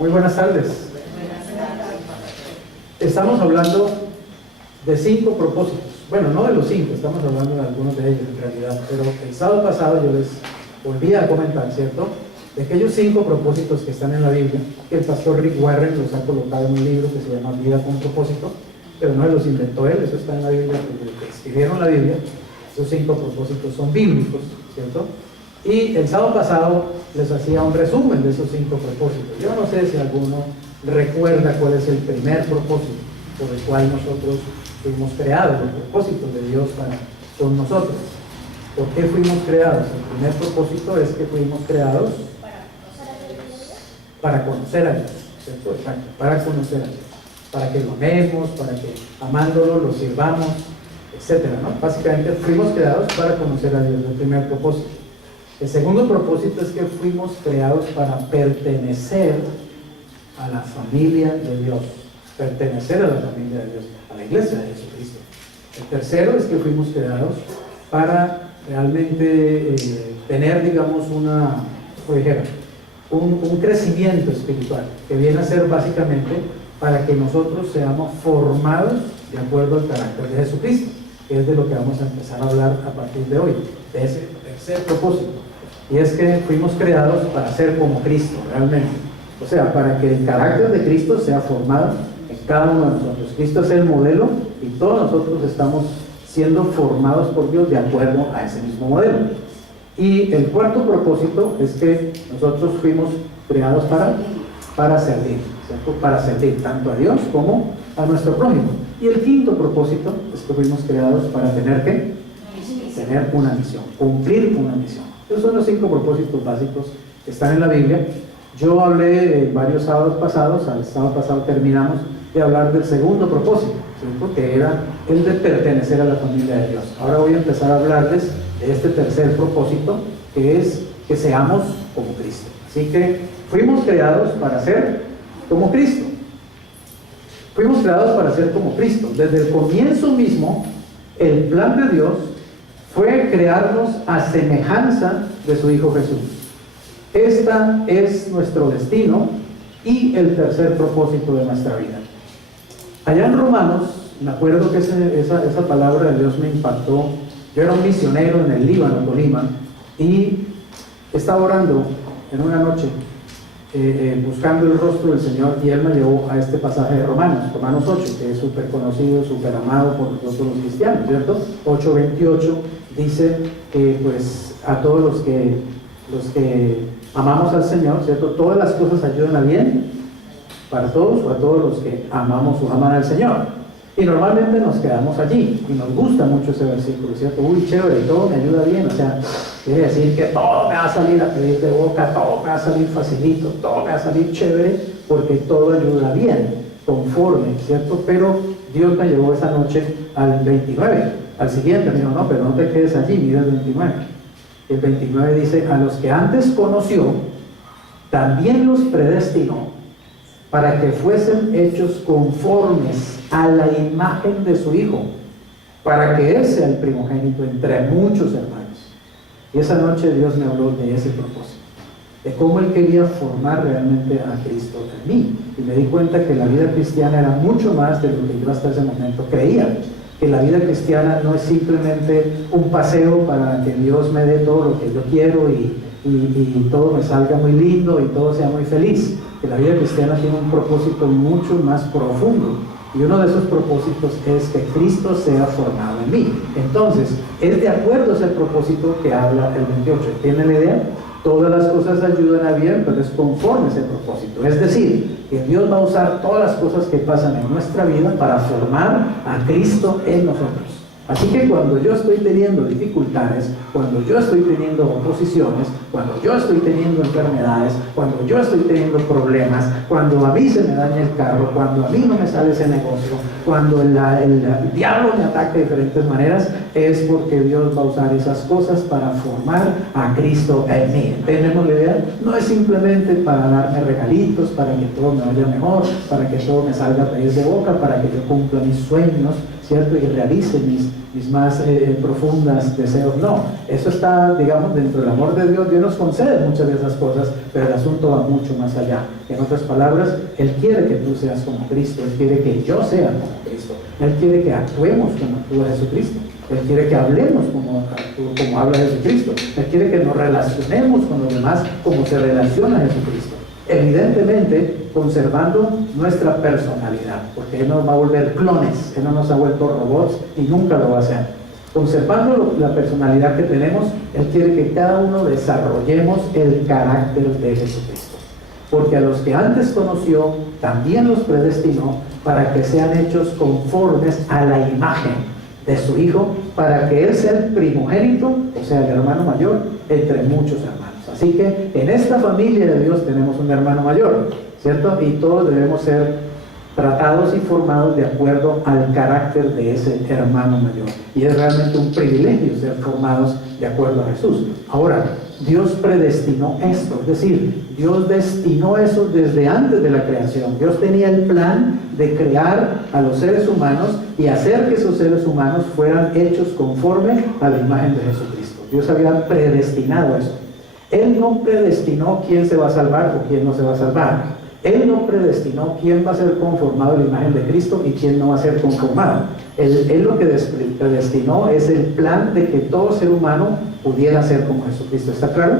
Muy buenas tardes. Estamos hablando de 5 propósitos. Bueno, no de los 5, estamos hablando de algunos de ellos en realidad, pero el sábado pasado yo les volví a comentar, ¿cierto?, de aquellos 5 propósitos que están en la Biblia, que el pastor Rick Warren los ha colocado en un libro que se llama Vida con Propósito, pero no los inventó él, eso está en la Biblia, porque los que escribieron la Biblia, esos 5 propósitos son bíblicos, ¿cierto? Y el sábado pasado les hacía un resumen de esos 5 propósitos. Yo no sé si alguno recuerda cuál es el primer propósito por el cual nosotros fuimos creados, el propósito de Dios con nosotros. ¿Por qué fuimos creados? El primer propósito es que fuimos creados para conocer a Dios, ¿cierto? Exacto, para conocer a Dios, para que lo amemos, para que amándolo lo sirvamos, etcétera, ¿no? Básicamente fuimos creados para conocer a Dios, el primer propósito. El segundo propósito es que fuimos creados para pertenecer a la familia de Dios, pertenecer a la familia de Dios, a la iglesia de Jesucristo. El tercero es que fuimos creados para realmente tener, digamos, un crecimiento espiritual, que viene a ser básicamente para que nosotros seamos formados de acuerdo al carácter de Jesucristo, que es de lo que vamos a empezar a hablar a partir de hoy, de ese tercer propósito. Y es que fuimos creados para ser como Cristo, realmente. O sea, para que el carácter de Cristo sea formado en cada uno de nosotros. Cristo es el modelo y todos nosotros estamos siendo formados por Dios de acuerdo a ese mismo modelo. Y el cuarto propósito es que nosotros fuimos creados para servir, ¿cierto? Para servir tanto a Dios como a nuestro prójimo. Y el quinto propósito es que fuimos creados para tener una misión, cumplir una misión. Esos son los 5 propósitos básicos que están en la Biblia. Yo hablé varios sábados pasados, al sábado pasado terminamos de hablar del segundo propósito, ¿cierto?, que era el de pertenecer a la familia de Dios. Ahora voy a empezar a hablarles de este tercer propósito, que es que seamos como Cristo. Así que fuimos creados para ser como Cristo. Fuimos creados para ser como Cristo. Desde el comienzo mismo, el plan de Dios fue crearnos a semejanza de su Hijo Jesús. Este es nuestro destino y el tercer propósito de nuestra vida. Allá en Romanos, me acuerdo que esa palabra de Dios me impactó. Yo era un misionero en el Líbano, Tolima, y estaba orando en una noche, buscando el rostro del Señor, y Él me llevó a este pasaje de Romanos 8, que es súper conocido, súper amado por nosotros los cristianos, ¿cierto? 8:28 dice que pues a todos los que amamos al Señor, ¿cierto?, todas las cosas ayudan a bien para todos, o a todos los que amamos o aman al Señor. Y normalmente nos quedamos allí, y nos gusta mucho ese versículo, ¿cierto? Uy, chévere, todo me ayuda bien, o sea, quiere decir que todo me va a salir a pedir de boca, todo me va a salir facilito, todo me va a salir chévere, porque todo ayuda bien, conforme, ¿cierto? Pero Dios me llevó esa noche al 29, al siguiente, me dijo, no, pero no te quedes allí, mira el 29. El 29 dice, a los que antes conoció, también los predestinó, para que fuesen hechos conformes a la imagen de su Hijo, para que Él sea el primogénito entre muchos hermanos. Y esa noche Dios me habló de ese propósito, de cómo Él quería formar realmente a Cristo en mí. Y me di cuenta que la vida cristiana era mucho más de lo que yo hasta ese momento creía. Que la vida cristiana no es simplemente un paseo para que Dios me dé todo lo que yo quiero y todo me salga muy lindo y todo sea muy feliz. Que la vida cristiana tiene un propósito mucho más profundo, y uno de esos propósitos es que Cristo sea formado en mí. Entonces, es de acuerdo a ese propósito que habla el 28. ¿Tienen la idea? Todas las cosas ayudan a bien, pero es conforme a ese propósito. Es decir, que Dios va a usar todas las cosas que pasan en nuestra vida para formar a Cristo en nosotros. Así que cuando yo estoy teniendo dificultades, cuando yo estoy teniendo oposiciones, cuando yo estoy teniendo enfermedades, cuando yo estoy teniendo problemas, cuando a mí se me daña el carro, cuando a mí no me sale ese negocio, cuando el diablo me ataca de diferentes maneras, es porque Dios va a usar esas cosas para formar a Cristo en mí. ¿Tenemos la idea? No es simplemente para darme regalitos, para que todo me vaya mejor, para que todo me salga a pedir de boca, para que yo cumpla mis sueños, ¿cierto? Y realice mis más profundas deseos. No, eso está, digamos, dentro del amor de Dios. Dios nos concede muchas de esas cosas, pero el asunto va mucho más allá. En otras palabras, Él quiere que tú seas como Cristo, Él quiere que yo sea como Cristo, Él quiere que actuemos como actúa Jesucristo, Él quiere que hablemos como habla Jesucristo, Él quiere que nos relacionemos con los demás como se relaciona Jesucristo. Evidentemente conservando nuestra personalidad, porque Él nos va a volver clones, Él no nos ha vuelto robots y nunca lo va a hacer. Conservando la personalidad que tenemos, Él quiere que cada uno desarrollemos el carácter de Jesucristo, porque a los que antes conoció también los predestinó para que sean hechos conformes a la imagen de su Hijo, para que Él sea el primogénito, o sea el hermano mayor entre muchos hermanos. Así que en esta familia de Dios tenemos un hermano mayor, ¿cierto? Y todos debemos ser tratados y formados de acuerdo al carácter de ese hermano mayor. Y es realmente un privilegio ser formados de acuerdo a Jesús. Ahora, Dios predestinó esto, es decir, Dios destinó eso desde antes de la creación. Dios tenía el plan de crear a los seres humanos y hacer que esos seres humanos fueran hechos conforme a la imagen de Jesucristo. Dios había predestinado eso. Él no predestinó quién se va a salvar o quién no se va a salvar. Él no predestinó quién va a ser conformado a la imagen de Cristo y quién no va a ser conformado. Él lo que predestinó es el plan de que todo ser humano pudiera ser como Jesucristo. ¿Está claro?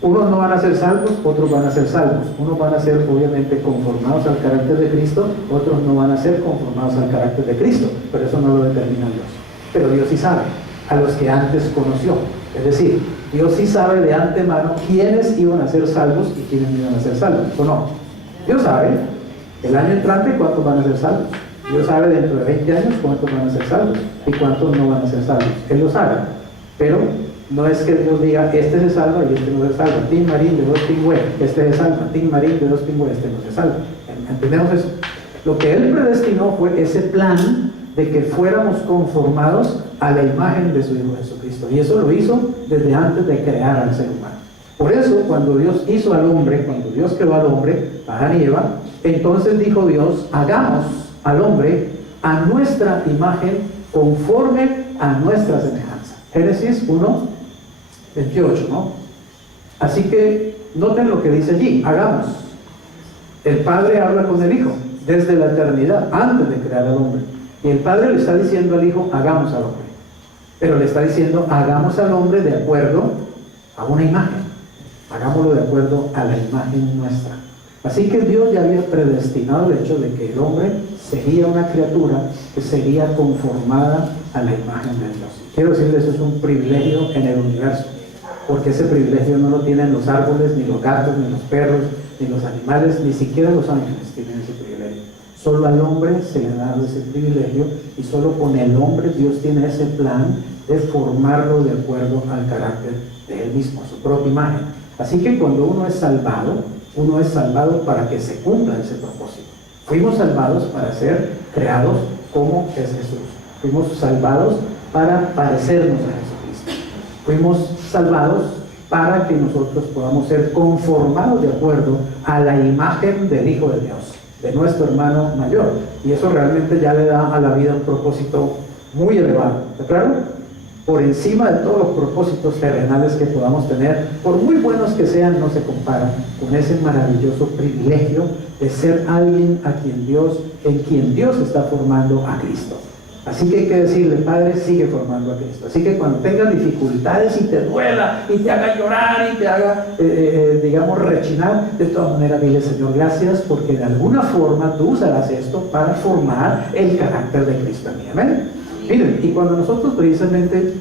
Unos no van a ser salvos, otros van a ser salvos. Unos van a ser obviamente conformados al carácter de Cristo, otros no van a ser conformados al carácter de Cristo, pero eso no lo determina Dios. Pero Dios sí sabe a los que antes conoció. Es decir, Dios sí sabe de antemano quiénes iban a ser salvos y quiénes no iban a ser salvos, ¿o no? Dios sabe el año entrante cuántos van a ser salvos. Dios sabe dentro de 20 años cuántos van a ser salvos y cuántos no van a ser salvos. Él lo sabe, pero no es que Dios diga, este se salva y este no se salva. Tim Marín de dos pingües, este se salva. Tim Marín de dos pingües, este no se salva. ¿Entendemos eso? Lo que Él predestinó fue ese plan de que fuéramos conformados a la imagen de su Hijo Jesucristo. Y eso lo hizo desde antes de crear al ser humano. Por eso, cuando Dios hizo al hombre, cuando Dios creó al hombre, a Adán y Eva, entonces dijo Dios, hagamos al hombre a nuestra imagen conforme a nuestra semejanza. Génesis 1, 28, ¿no? Así que noten lo que dice allí, hagamos. El Padre habla con el Hijo desde la eternidad, antes de crear al hombre. Y el Padre le está diciendo al Hijo, hagamos al hombre. Pero le está diciendo, hagamos al hombre de acuerdo a una imagen. Hagámoslo de acuerdo a la imagen nuestra. Así que Dios ya había predestinado el hecho de que el hombre sería una criatura que sería conformada a la imagen de Dios. Quiero decirles, eso es un privilegio en el universo, porque ese privilegio no lo tienen los árboles, ni los gatos, ni los perros, ni los animales, ni siquiera los ángeles tienen ese privilegio. Solo al hombre se le ha dado ese privilegio y solo con el hombre Dios tiene ese plan de formarlo de acuerdo al carácter de Él mismo, a su propia imagen. Así que cuando uno es salvado para que se cumpla ese propósito. Fuimos salvados para ser creados como es Jesús. Fuimos salvados para parecernos a Jesucristo. Fuimos salvados para que nosotros podamos ser conformados de acuerdo a la imagen del Hijo de Dios, de nuestro hermano mayor. Y eso realmente ya le da a la vida un propósito muy elevado. ¿Está claro? Por encima de todos los propósitos terrenales que podamos tener, por muy buenos que sean, no se comparan con ese maravilloso privilegio de ser alguien en quien Dios está formando a Cristo. Así que hay que decirle, Padre, sigue formando a Cristo. Así que cuando tengas dificultades y te duela, y te haga llorar, y te haga, digamos, rechinar, de todas maneras dile, Señor, gracias, porque de alguna forma tú usarás esto para formar el carácter de Cristo en mí. Amén. Miren, y cuando nosotros precisamente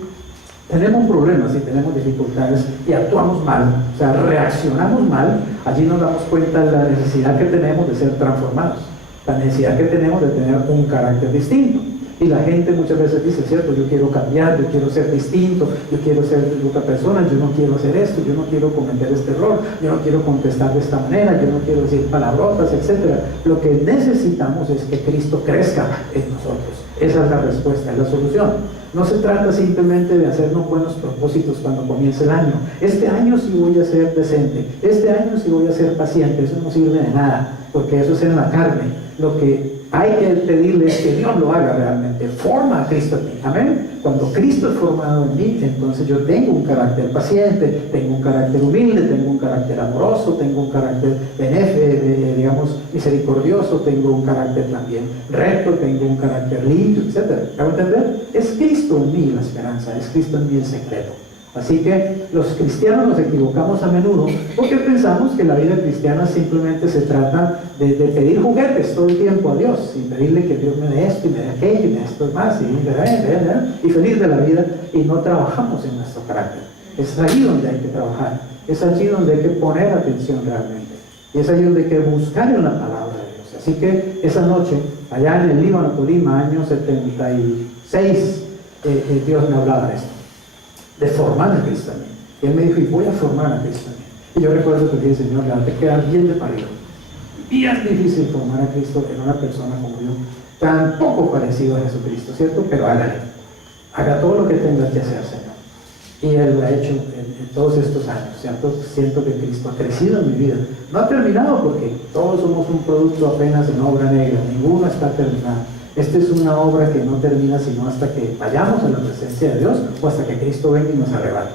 tenemos problemas y tenemos dificultades y actuamos mal, o sea, reaccionamos mal, allí nos damos cuenta de la necesidad que tenemos de ser transformados, la necesidad que tenemos de tener un carácter distinto. Y la gente muchas veces dice, cierto, yo quiero cambiar, yo quiero ser distinto, yo quiero ser otra persona, yo no quiero hacer esto, yo no quiero cometer este error, yo no quiero contestar de esta manera, yo no quiero decir palabrotas, etc. Lo que necesitamos es que Cristo crezca en nosotros. Esa es la respuesta, es la solución. No se trata simplemente de hacernos buenos propósitos cuando comience el año. Este año sí voy a ser decente, este año sí voy a ser paciente. Eso no sirve de nada, porque eso es en la carne. Lo que hay que pedirle que Dios lo haga realmente. Forma a Cristo en mí. Amén. Cuando Cristo es formado en mí, entonces yo tengo un carácter paciente, tengo un carácter humilde, tengo un carácter amoroso, tengo un carácter digamos, misericordioso, tengo un carácter también recto, tengo un carácter limpio, etc. ¿Me hago entender? Es Cristo en mí la esperanza, es Cristo en mí el secreto. Así que los cristianos nos equivocamos a menudo porque pensamos que la vida cristiana simplemente se trata de pedir juguetes todo el tiempo a Dios y pedirle que Dios me dé esto y me dé aquello y me dé esto más y feliz de la vida, y no trabajamos en nuestro carácter. Es allí donde hay que trabajar, es allí donde hay que poner atención realmente, y es allí donde hay que buscar en la palabra de Dios. Así que esa noche, allá en el Líbano, Tolima, año 76, Dios me hablaba de esto, de formar a Cristo en mí. Y Él me dijo, y voy a formar a Cristo en mí. Y yo recuerdo que dije, Señor, te queda bien de parido. Bien difícil formar a Cristo en una persona como yo, tan poco parecido a Jesucristo, ¿cierto? Pero hágale. Haga todo lo que tenga que hacer, Señor. Y Él lo ha hecho en todos estos años, ¿cierto? Siento que Cristo ha crecido en mi vida. No ha terminado porque todos somos un producto apenas en obra negra. Ninguno está terminado. Esta es una obra que no termina sino hasta que vayamos a la presencia de Dios o hasta que Cristo venga y nos arrebate.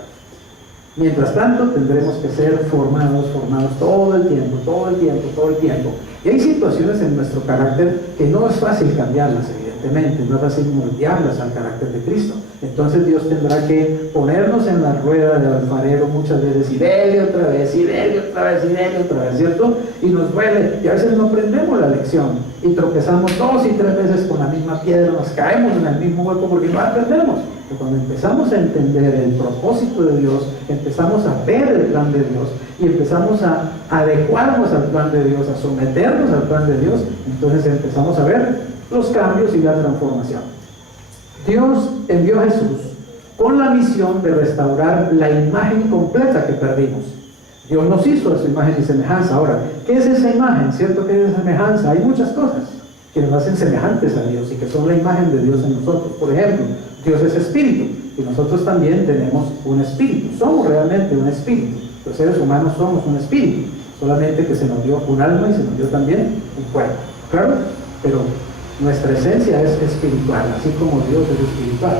Mientras tanto, tendremos que ser formados todo el tiempo. Y hay situaciones en nuestro carácter que no es fácil cambiarlas, evidentemente, no es fácil moldearlas al carácter de Cristo. Entonces Dios tendrá que ponernos en la rueda del alfarero muchas veces, y dele otra vez, ¿cierto? Y nos duele, y a veces no aprendemos la lección, y tropezamos 2 y 3 veces con la misma piedra, nos caemos en el mismo hueco porque no aprendemos. Pero cuando empezamos a entender el propósito de Dios, empezamos a ver el plan de Dios, y empezamos a adecuarnos al plan de Dios, a someternos al plan de Dios, entonces empezamos a ver los cambios y la transformación. Dios envió a Jesús con la misión de restaurar la imagen completa que perdimos. Dios nos hizo a su imagen y semejanza. Ahora, ¿qué es esa imagen? ¿Cierto que es semejanza? Hay muchas cosas que nos hacen semejantes a Dios y que son la imagen de Dios en nosotros. Por ejemplo, Dios es espíritu y nosotros también tenemos un espíritu. Somos realmente un espíritu. Los seres humanos somos un espíritu, solamente que se nos dio un alma y se nos dio también un cuerpo. ¿Claro? Pero nuestra esencia es espiritual, así como Dios es espiritual.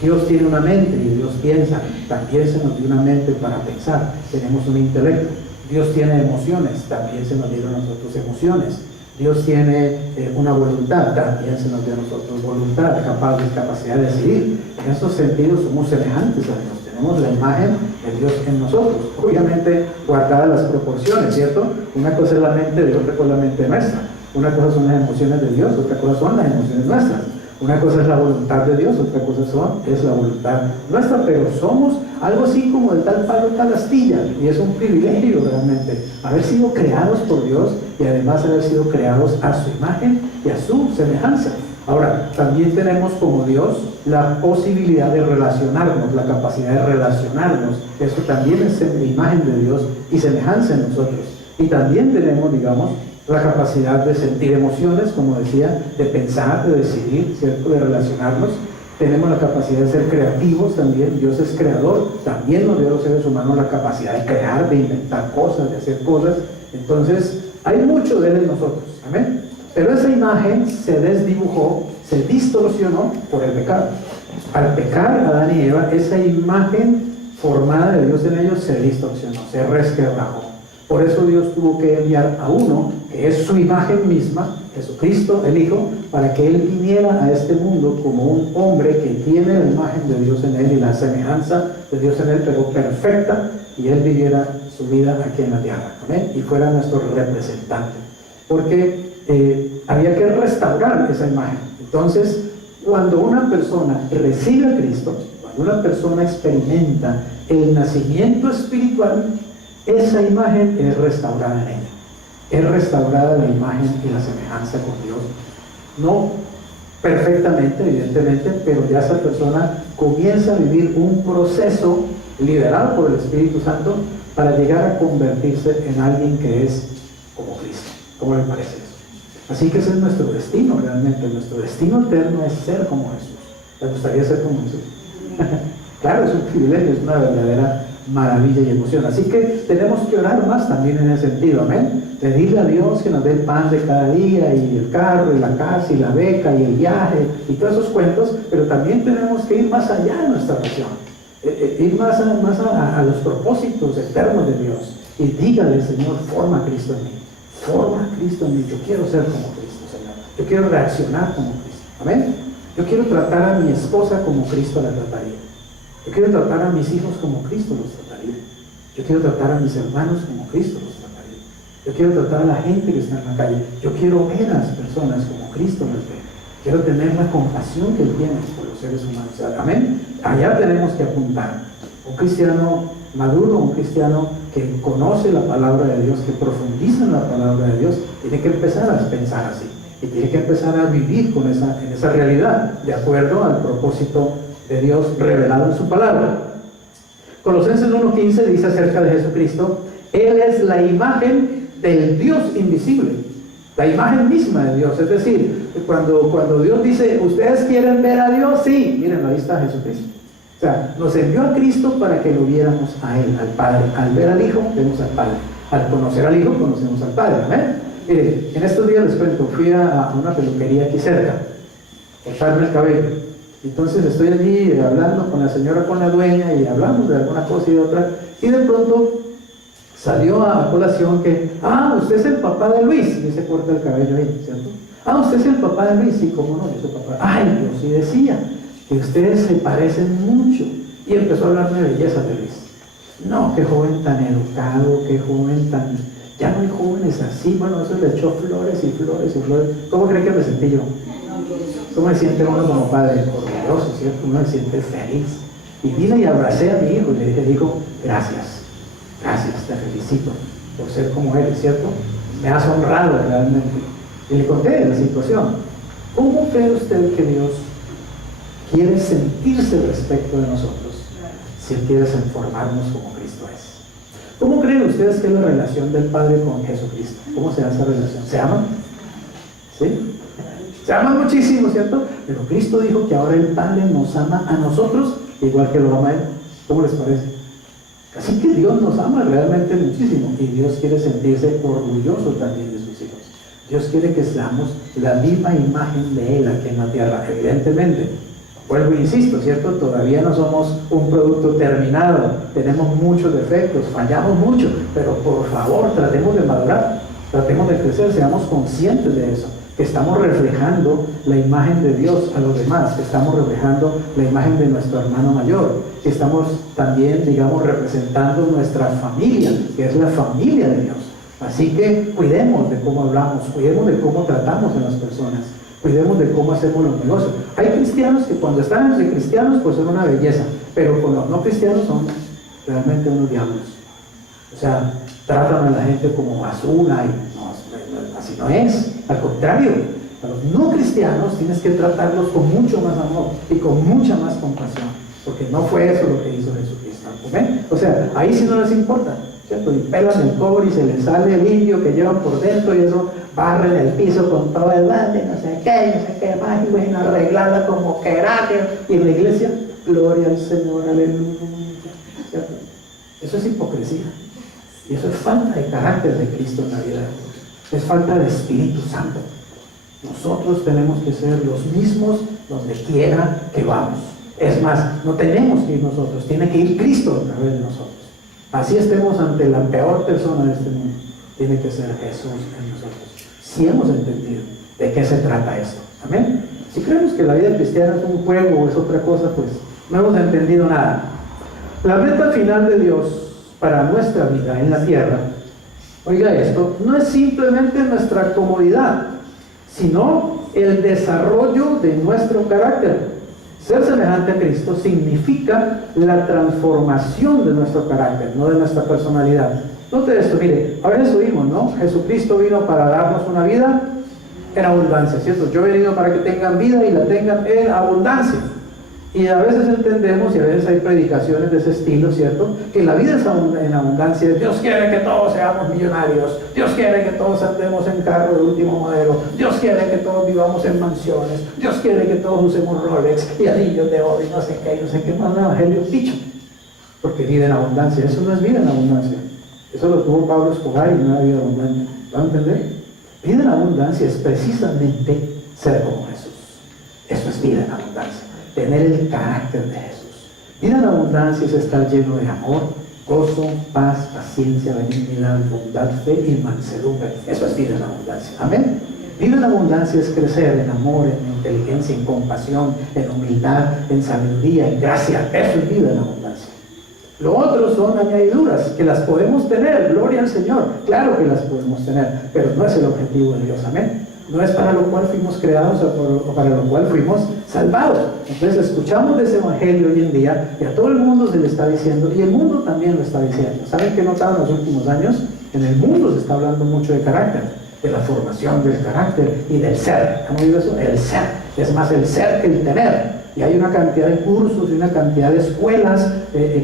Dios tiene una mente y Dios piensa. También se nos dio una mente para pensar. Tenemos un intelecto. Dios tiene emociones. También se nos dieron a nosotros emociones. Dios tiene una voluntad. También se nos dio a nosotros voluntad, capacidad de decidir. En esos sentidos somos semejantes a Dios. Tenemos la imagen de Dios en nosotros. Obviamente guardadas las proporciones, ¿cierto? Una cosa es la mente de otra cosa es la mente nuestra. Una cosa son las emociones de Dios, otra cosa son las emociones nuestras. Una cosa es la voluntad de Dios, otra cosa es la voluntad nuestra, pero somos algo así como de tal palo, tal astilla, y es un privilegio realmente haber sido creados por Dios y además haber sido creados a su imagen y a su semejanza. Ahora, también tenemos como Dios la posibilidad de relacionarnos, la capacidad de relacionarnos. Eso también es imagen de Dios y semejanza en nosotros. Y también tenemos, digamos, la capacidad de sentir emociones, como decía, de pensar, de decidir, ¿cierto? De relacionarnos. Tenemos la capacidad de ser creativos también. Dios es creador. También nos dio a los seres humanos la capacidad de crear, de inventar cosas, de hacer cosas. Entonces, hay mucho de él en nosotros. Amén. Pero esa imagen se desdibujó, se distorsionó por el pecado. Al pecar Adán y Eva, esa imagen formada de Dios en ellos se distorsionó, se resquebrajó. Por eso Dios tuvo que enviar a uno, que es su imagen misma, Jesucristo, el Hijo, para que Él viniera a este mundo como un hombre que tiene la imagen de Dios en Él y la semejanza de Dios en Él, pero perfecta, y Él viviera su vida aquí en la tierra, ¿amén? Y fuera nuestro representante. Porque había que restaurar esa imagen. Entonces, cuando una persona recibe a Cristo, cuando una persona experimenta el nacimiento espiritual, esa imagen es restaurada en ella. Es restaurada la imagen y la semejanza con Dios. No perfectamente, evidentemente, pero ya esa persona comienza a vivir un proceso liderado por el Espíritu Santo para llegar a convertirse en alguien que es como Cristo. ¿Cómo le parece eso? Así que ese es nuestro destino realmente. Nuestro destino eterno es ser como Jesús. ¿Te gustaría ser como Jesús? Claro, es un privilegio, es una verdadera maravilla y emoción. Así que tenemos que orar más también en ese sentido, amén. Pedirle a Dios que nos dé el pan de cada día, y el carro, y la casa, y la beca, y el viaje, y todos esos cuentos, pero también tenemos que ir más allá de nuestra oración, ir más a los propósitos eternos de Dios. Y dígale, Señor, forma a Cristo en mí, forma a Cristo en mí. Yo quiero ser como Cristo, Señor. Yo quiero reaccionar como Cristo, amén. Yo quiero tratar a mi esposa como Cristo la trataría. Yo quiero tratar a mis hijos como Cristo los trataría. Yo quiero tratar a mis hermanos como Cristo los trataría. Yo quiero tratar a la gente que está en la calle. Yo quiero ver a las personas como Cristo las ve. Quiero tener la compasión que Él tiene por los seres humanos. Amén. Allá tenemos que apuntar. Un cristiano maduro, un cristiano que conoce la palabra de Dios, que profundiza en la palabra de Dios, tiene que empezar a pensar así. Y tiene que empezar a vivir en esa realidad, de acuerdo al propósito de Dios revelado en su palabra. Colosenses 1:15 dice acerca de Jesucristo: Él es la imagen del Dios invisible, la imagen misma de Dios. Es decir, cuando Dios dice, ¿ustedes quieren ver a Dios? Sí, miren, ahí está Jesucristo. O sea, nos envió a Cristo para que lo viéramos a Él, al Padre. Al ver al Hijo, vemos al Padre. Al conocer al Hijo, conocemos al Padre. ¿Amén? Mire, en estos días les cuento, fui a una peluquería aquí cerca, cortarme el cabello. Entonces estoy allí hablando con la señora, con la dueña, y hablamos de alguna cosa y de otra, y de pronto salió a colación que, usted es el papá de Luis, y se corta el cabello ahí, ¿cierto? Usted es el papá de Luis, sí, cómo no, yo soy papá. Yo sí decía que ustedes se parecen mucho, y empezó a hablarme de belleza de Luis. No, qué joven tan educado, qué joven tan... Ya no hay jóvenes así. Bueno, eso le echó flores y flores y flores. ¿Cómo cree que me sentí yo? ¿Cómo me siente uno como padre? Orgulloso, ¿cierto? Uno se siente feliz. Y vine y abracé a mi hijo y le dije, gracias, te felicito por ser como eres, ¿cierto? Me has honrado realmente. Y le conté la situación. ¿Cómo cree usted que Dios quiere sentirse respecto de nosotros si Él quiere transformarnos como Cristo es? ¿Cómo creen ustedes que es la relación del Padre con Jesucristo? ¿Cómo se da esa relación? ¿Se aman? ¿Sí? Se aman muchísimo, ¿cierto? Pero Cristo dijo que ahora el Padre nos ama a nosotros igual que lo ama Él. ¿Cómo les parece? Así que Dios nos ama realmente muchísimo, y Dios quiere sentirse orgulloso también de sus hijos. Dios quiere que seamos la misma imagen de Él aquí en la tierra, evidentemente. Vuelvo e insisto, ¿cierto? Todavía no somos un producto terminado, tenemos muchos defectos, fallamos mucho, pero por favor tratemos de madurar, tratemos de crecer, seamos conscientes de eso, que estamos reflejando la imagen de Dios a los demás, que estamos reflejando la imagen de nuestro hermano mayor, que estamos también, representando nuestra familia, que es la familia de Dios. Así que cuidemos de cómo hablamos, cuidemos de cómo tratamos a las personas, cuidemos de cómo hacemos los negocios. Hay cristianos que cuando están entre cristianos pues son una belleza, pero con los no cristianos son realmente unos diablos. O sea, tratan a la gente como basura, y no, así no es. Al contrario, a los no cristianos tienes que tratarlos con mucho más amor y con mucha más compasión, porque no fue eso lo que hizo Jesucristo. ¿Ven? O sea, ahí sí no les importa, ¿cierto? Y pelan el cobre y se les sale el indio que llevan por dentro, y eso barren el piso con todo el bate, no sé qué más, y bueno, arreglada como querate. Y en la iglesia, gloria al Señor, aleluya, ¿cierto? Eso es hipocresía, y eso es falta de carácter de Cristo en la vida, es falta de Espíritu Santo. Nosotros tenemos que ser los mismos donde quiera que vamos. Es más, no tenemos que ir nosotros, tiene que ir Cristo a través de nosotros. Así estemos ante la peor persona de este mundo, tiene que ser Jesús en nosotros. Si hemos entendido de qué se trata esto. Amén. Si creemos que la vida cristiana es un juego o es otra cosa, pues no hemos entendido nada. La meta final de Dios para nuestra vida en la tierra, oiga esto, no es simplemente nuestra comodidad, sino el desarrollo de nuestro carácter. Ser semejante a Cristo significa la transformación de nuestro carácter, no de nuestra personalidad. Note esto, mire, a veces oímos, ¿no? Jesucristo vino para darnos una vida en abundancia, ¿cierto? Yo he venido para que tengan vida y la tengan en abundancia. Y a veces entendemos, y a veces hay predicaciones de ese estilo, ¿cierto? Que la vida es en abundancia. Dios quiere que todos seamos millonarios. Dios quiere que todos andemos en carro de último modelo. Dios quiere que todos vivamos en mansiones. Dios quiere que todos usemos Rolex y anillos de oro y no sé qué más. El evangelio es dicho. Porque vida en abundancia, eso no es vida en abundancia. Eso lo tuvo Pablo Escobar y no era vida abundante. ¿Van a entender? Vida en abundancia es precisamente ser como Jesús. Eso es vida en abundancia. Tener el carácter de Jesús. Vida en abundancia es estar lleno de amor, gozo, paz, paciencia, benignidad, bondad, fe y mansedumbre. Eso es vida en abundancia. Amén. Vida en abundancia es crecer en amor, en inteligencia, en compasión, en humildad, en sabiduría, en gracia. Eso es vida en abundancia. Lo otro son añadiduras, que las podemos tener, gloria al Señor. Claro que las podemos tener, pero no es el objetivo de Dios. Amén. No es para lo cual fuimos creados o para lo cual fuimos salvados. Entonces escuchamos de ese evangelio hoy en día y a todo el mundo se le está diciendo, y el mundo también lo está diciendo. ¿Saben qué he notado en los últimos años? En el mundo se está hablando mucho de carácter, de la formación del carácter y del ser. ¿Han oído eso? El ser. Es más el ser que el tener. Y hay una cantidad de cursos y una cantidad de escuelas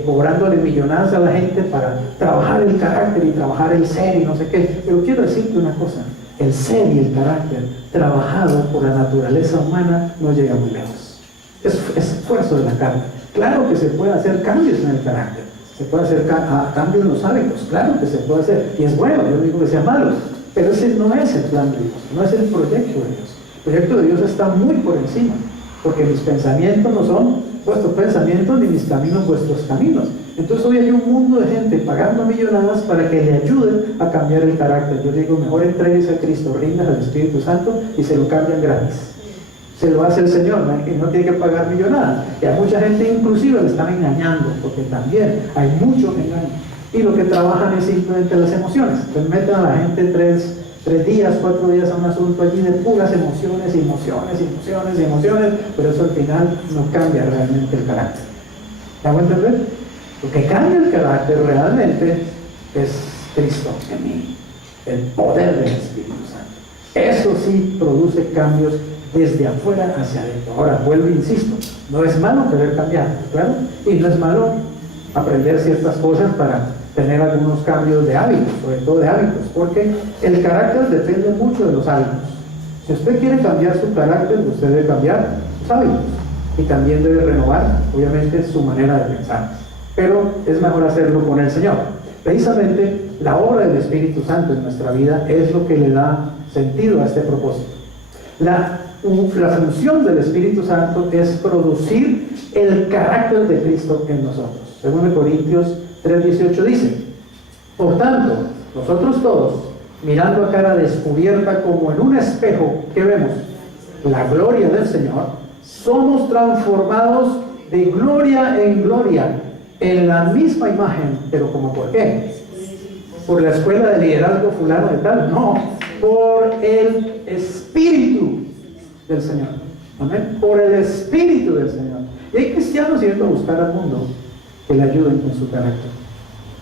cobrándole millonadas a la gente para trabajar el carácter y trabajar el ser y no sé qué. Pero quiero decirte una cosa. El ser y el carácter trabajado por la naturaleza humana no llega muy lejos. Es esfuerzo de la carne. Claro que se puede hacer cambios en el carácter, se puede hacer cambios en los hábitos, claro que se puede hacer, y es bueno, yo no digo que sea malo, pero ese no es el plan de Dios, no es el proyecto de Dios. El proyecto de Dios está muy por encima, porque mis pensamientos no son vuestros pensamientos ni mis caminos vuestros caminos. Entonces hoy hay un mundo de gente pagando millonadas para que le ayuden a cambiar el carácter. Yo digo, mejor entregues a Cristo, rindas al Espíritu Santo y se lo cambian gratis. Se lo hace el Señor, no tiene que pagar millonadas. Y a mucha gente inclusive le están engañando, porque también hay mucho engaño. Y lo que trabajan es simplemente las emociones. Entonces meten a la gente 3 días, 4 días a un asunto allí de puras emociones, pero eso al final no cambia realmente el carácter. ¿Vamos a entender? Lo que cambia el carácter realmente es Cristo en mí, el poder del Espíritu Santo. Eso sí produce cambios desde afuera hacia adentro. Ahora, vuelvo e insisto, no es malo querer cambiar, ¿claro? Y no es malo aprender ciertas cosas para tener algunos cambios de hábitos, sobre todo de hábitos, porque el carácter depende mucho de los hábitos. Si usted quiere cambiar su carácter, usted debe cambiar sus hábitos y también debe renovar, obviamente, su manera de pensar. Pero es mejor hacerlo con el Señor. Precisamente la obra del Espíritu Santo en nuestra vida es lo que le da sentido a este propósito. La función del Espíritu Santo es producir el carácter de Cristo en nosotros. Según Corintios 3:18 dice: por tanto, nosotros todos, mirando a cara descubierta como en un espejo, ¿qué vemos? La gloria del Señor, somos transformados de gloria en gloria, en la misma imagen. ¿Pero como por qué? ¿Por la escuela de liderazgo fulano de tal? No, por el Espíritu del Señor. Amén. Por el Espíritu del Señor. Y hay cristianos yendo a buscar al mundo que le ayuden con su carácter,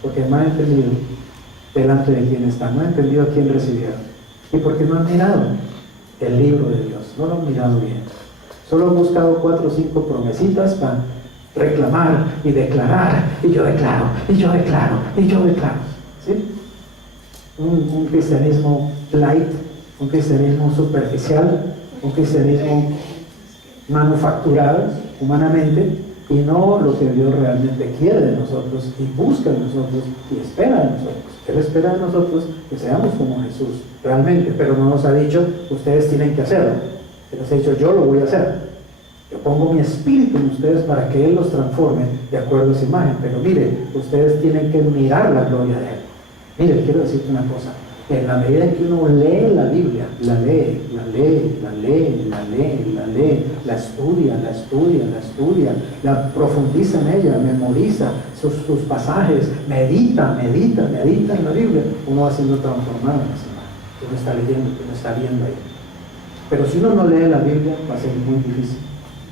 porque no han entendido delante de quién están, no han entendido a quién recibieron, y porque no han mirado el libro de Dios, no lo han mirado bien. Solo han buscado 4 o 5 promesitas para reclamar y declarar, y yo declaro, y yo declaro, y yo declaro. ¿Sí? Un cristianismo light, un cristianismo superficial, un cristianismo manufacturado humanamente, y no lo que Dios realmente quiere de nosotros y busca de nosotros y espera de nosotros. Él espera de nosotros que seamos como Jesús realmente, pero no nos ha dicho ustedes tienen que hacerlo. Él nos ha dicho yo lo voy a hacer. Yo pongo mi espíritu en ustedes para que Él los transforme de acuerdo a esa imagen, pero mire, ustedes tienen que mirar la gloria de Él. Mire, quiero decirte una cosa. En la medida en que uno lee la Biblia, la estudia, la profundiza en ella, memoriza sus pasajes, medita en la Biblia, uno va siendo transformado en esa imagen. Uno está leyendo, uno está viendo ahí. Pero si uno no lee la Biblia, va a ser muy difícil,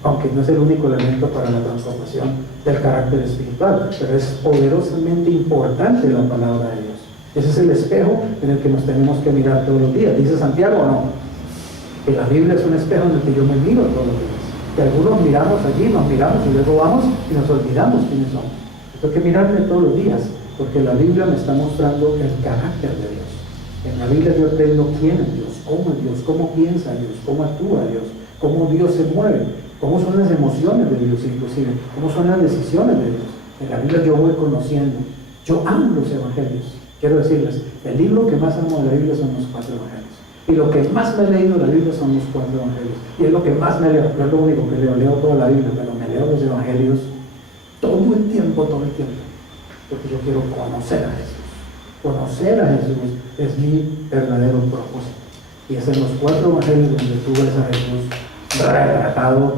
aunque no es el único elemento para la transformación del carácter espiritual, pero es poderosamente importante la palabra de Dios. Ese es el espejo en el que nos tenemos que mirar todos los días. ¿Dice Santiago o no? Que la Biblia es un espejo en el que yo me miro todos los días. Que algunos miramos allí, nos miramos y luego vamos y nos olvidamos quiénes somos. Tengo que mirarme todos los días, porque la Biblia me está mostrando el carácter de Dios. En la Biblia yo aprendo quién es Dios, cómo piensa Dios, cómo actúa Dios, cómo Dios se mueve, cómo son las emociones de Dios inclusive, cómo son las decisiones de Dios. En la Biblia yo voy conociendo. Yo amo los evangelios. Quiero decirles, el libro que más amo de la Biblia son los 4 evangelios. Y lo que más me he leído de la Biblia son los 4 evangelios. Y es lo que más me leo. No es lo único que leo. Leo toda la Biblia, pero me leo los evangelios todo el tiempo. Porque yo quiero conocer a Jesús. Conocer a Jesús es mi verdadero propósito. Y es en los 4 evangelios donde tú ves a Jesús retratado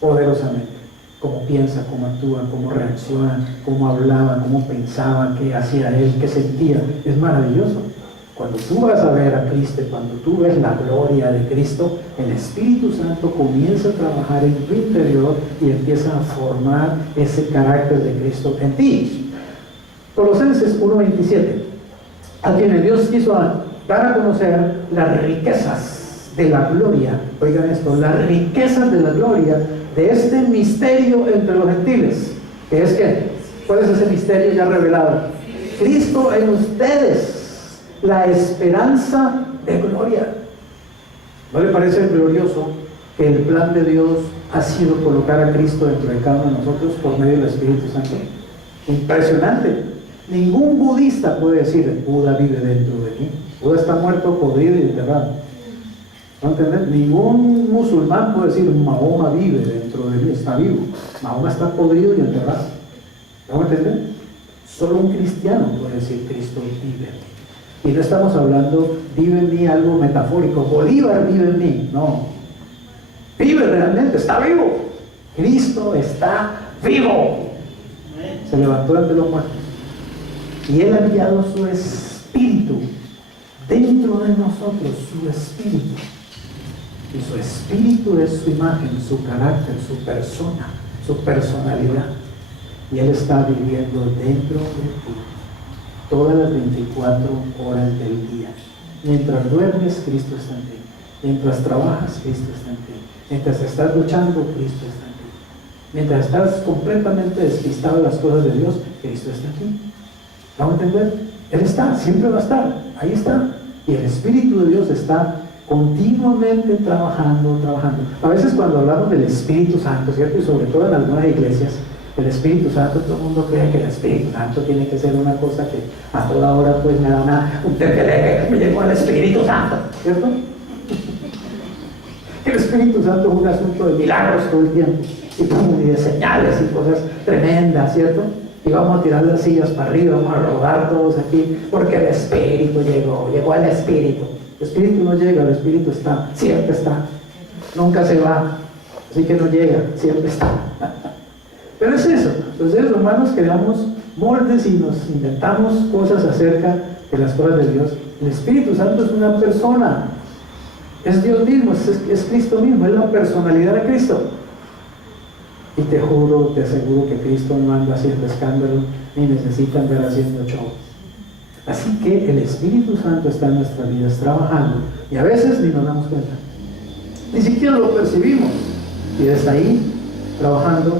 poderosamente. Cómo piensa, cómo actúa, cómo reacciona, cómo hablaba, cómo pensaba, qué hacía él, qué sentía. Es maravilloso. Cuando tú vas a ver a Cristo, cuando tú ves la gloria de Cristo, el Espíritu Santo comienza a trabajar en tu interior y empieza a formar ese carácter de Cristo en ti. Colosenses 1:27. A quienes Dios quiso dar a conocer las riquezas de la gloria. Oigan esto, las riquezas de la gloria de este misterio entre los gentiles. ¿Qué es qué? ¿Cuál es ese misterio ya revelado? Cristo en ustedes, la esperanza de gloria. ¿No le parece glorioso que el plan de Dios ha sido colocar a Cristo dentro de cada uno de nosotros por medio del Espíritu Santo? Impresionante. Ningún budista puede decir, Buda vive dentro de mí. Buda está muerto, podrido y enterrado. ¿No entienden? Ningún musulmán puede decir, Mahoma vive dentro de mí, está vivo. Mahoma está podrido y enterrado. ¿No entienden? Solo un cristiano puede decir, Cristo vive en mí. Y no estamos hablando, vive en mí algo metafórico, Bolívar vive en mí. No. Vive realmente, está vivo. Cristo está vivo. Se levantó ante los muertos. Y Él ha enviado su Espíritu dentro de nosotros, su Espíritu. Y su Espíritu es su imagen, su carácter, su persona, su personalidad. Y Él está viviendo dentro de ti todas las 24 horas del día. Mientras duermes, Cristo está en ti. Mientras trabajas, Cristo está en ti. Mientras estás luchando, Cristo está en ti. Mientras estás completamente despistado de las cosas de Dios, Cristo está en ti. ¿Vamos a entender? Él está, siempre va a estar, ahí está. Y el Espíritu de Dios está continuamente trabajando. A veces cuando hablamos del Espíritu Santo, ¿cierto? Y sobre todo en algunas iglesias, el Espíritu Santo, todo el mundo cree que el Espíritu Santo tiene que ser una cosa que a toda hora pues me da un tepetepe, me llegó el Espíritu Santo, ¿cierto? El Espíritu Santo es un asunto de milagros todo el tiempo, y de señales y cosas tremendas, ¿cierto? Y vamos a tirar las sillas para arriba, vamos a rodar todos aquí, porque el Espíritu llegó el Espíritu. El Espíritu no llega, el Espíritu está, siempre está, nunca se va, así que no llega, siempre está. Pero es eso, los seres humanos creamos moldes y nos inventamos cosas acerca de las cosas de Dios. El Espíritu Santo es una persona, es Dios mismo, es Cristo mismo, es la personalidad de Cristo. Y te juro, te aseguro que Cristo no anda haciendo escándalo, ni necesita andar haciendo show. Así que el Espíritu Santo está en nuestras vidas trabajando, y a veces ni nos damos cuenta, ni siquiera lo percibimos, y desde ahí trabajando,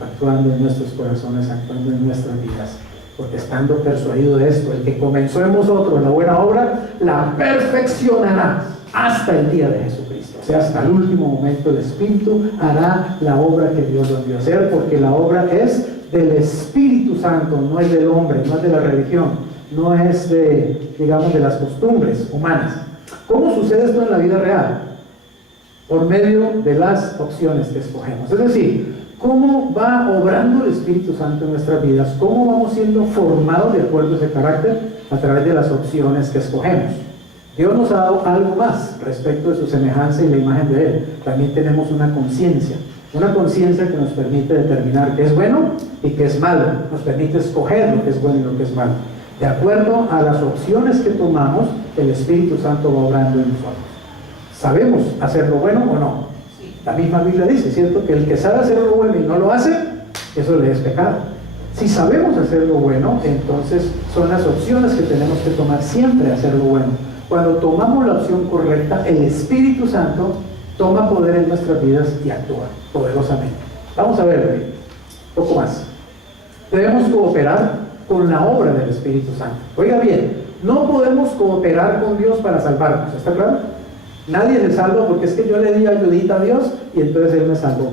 actuando en nuestros corazones, actuando en nuestras vidas, porque estando persuadido de esto, el que comenzó en vosotros la buena obra, la perfeccionará hasta el día de Jesucristo. O sea, hasta el último momento el Espíritu hará la obra que Dios lo envió a hacer, porque la obra es del Espíritu Santo, no es del hombre, no es de la religión, no es de, digamos, de las costumbres humanas. ¿Cómo sucede esto en la vida real? Por medio de las opciones que escogemos. Es decir, ¿cómo va obrando el Espíritu Santo en nuestras vidas? ¿Cómo vamos siendo formados de acuerdo a ese carácter? A través de las opciones que escogemos. Dios nos ha dado algo más respecto de su semejanza y la imagen de Él. También tenemos una conciencia que nos permite determinar qué es bueno y qué es malo. Nos permite escoger lo que es bueno y lo que es malo. De acuerdo a las opciones que tomamos, el Espíritu Santo va obrando en nosotros. ¿Sabemos hacer lo bueno o no? La misma Biblia dice, ¿cierto? Que el que sabe hacer lo bueno y no lo hace, eso le es pecado. Si sabemos hacer lo bueno, entonces son las opciones que tenemos que tomar siempre, hacer lo bueno. Cuando tomamos la opción correcta, el Espíritu Santo toma poder en nuestras vidas y actúa poderosamente. Vamos a ver un poco más. Debemos cooperar con la obra del Espíritu Santo. Oiga bien, no podemos cooperar con Dios para salvarnos, ¿está claro? Nadie se salva porque es que yo le di ayudita a Dios y entonces Él me salvó.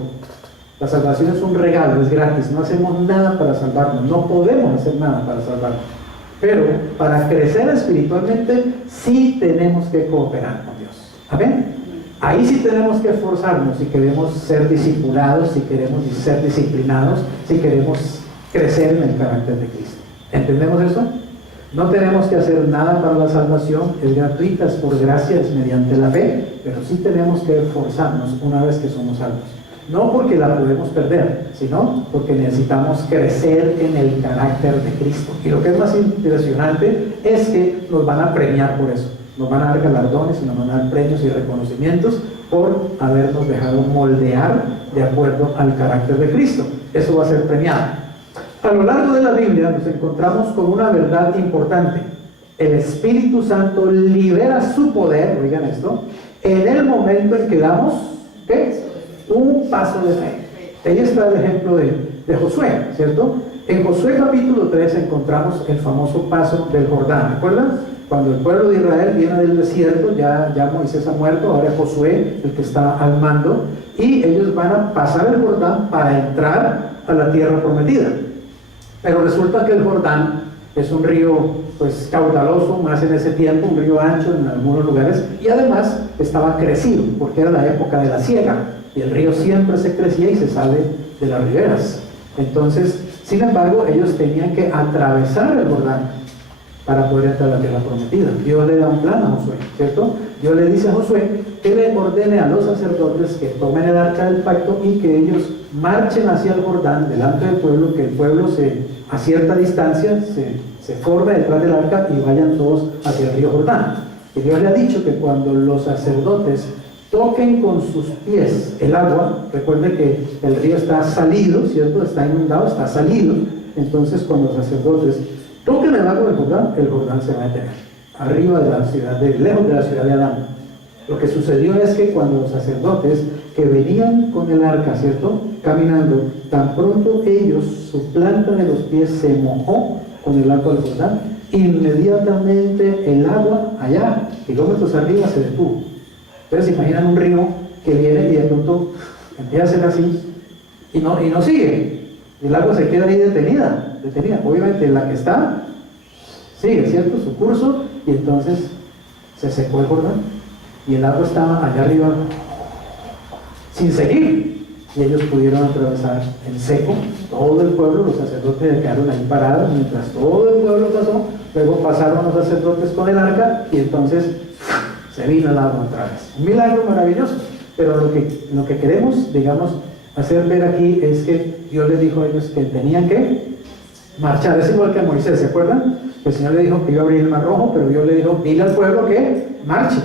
La salvación es un regalo, es gratis, no hacemos nada para salvarnos, no podemos hacer nada para salvarnos. Pero para crecer espiritualmente sí tenemos que cooperar con Dios. ¿Amén? Ahí sí tenemos que esforzarnos si queremos ser discipulados, si queremos ser disciplinados, si queremos crecer en el carácter de Cristo. ¿Entendemos eso? No tenemos que hacer nada para la salvación, es gratuita, es por gracia, es mediante la fe, pero sí tenemos que esforzarnos una vez que somos salvos. No porque la podemos perder, sino porque necesitamos crecer en el carácter de Cristo. Y lo que es más impresionante es que nos van a premiar por eso. Nos van a dar galardones y nos van a dar premios y reconocimientos por habernos dejado moldear de acuerdo al carácter de Cristo. Eso va a ser premiado. A lo largo de la Biblia nos encontramos con una verdad importante. El Espíritu Santo libera su poder, oigan esto, en el momento en que damos, ¿qué? Un paso de fe. Ahí está el ejemplo de Josué, ¿cierto? En Josué capítulo 3 encontramos el famoso paso del Jordán, ¿recuerdan? Cuando el pueblo de Israel viene del desierto, ya Moisés ha muerto, ahora es Josué el que está al mando, y ellos van a pasar el Jordán para entrar a la tierra prometida. Pero resulta que el Jordán es un río pues caudaloso, más en ese tiempo, un río ancho en algunos lugares, y además estaba crecido, porque era la época de la siega, y el río siempre se crecía y se sale de las riberas. Entonces, sin embargo, ellos tenían que atravesar el Jordán para poder entrar a la tierra prometida. Dios le da un plan a Josué, ¿cierto? Dios le dice a Josué que le ordene a los sacerdotes que tomen el arca del pacto y que ellos marchen hacia el Jordán delante del pueblo, que el pueblo a cierta distancia se forme detrás del arca y vayan todos hacia el río Jordán. Y Dios le ha dicho que cuando los sacerdotes toquen con sus pies el agua, recuerde que el río está salido, ¿cierto? Está inundado, está salido. Entonces cuando los sacerdotes toquen el agua del Jordán, el Jordán se va a detener, arriba de la ciudad, lejos de la ciudad de Adán. Lo que sucedió es que cuando los sacerdotes que venían con el arca, ¿cierto?, caminando, tan pronto ellos, su planta de los pies se mojó con el agua del Jordán, inmediatamente el agua allá, kilómetros arriba, se detuvo. Entonces imaginan un río que viene y de pronto empieza a ser así y no sigue. El agua se queda ahí detenida. Obviamente la que está sigue, ¿cierto?, su curso, y entonces se secó el Jordán y el agua estaba allá arriba sin seguir, y ellos pudieron atravesar en seco. Todo el pueblo, los sacerdotes quedaron ahí parados mientras todo el pueblo pasó. Luego pasaron los sacerdotes con el arca y entonces se vino el agua otra vez. Un milagro maravilloso. Pero lo que queremos, digamos, hacer ver aquí es que Dios les dijo a ellos que tenían que marchar. Es igual que a Moisés, ¿se acuerdan? El Señor le dijo que iba a abrir el mar rojo, pero Dios le dijo, dile al pueblo que marche.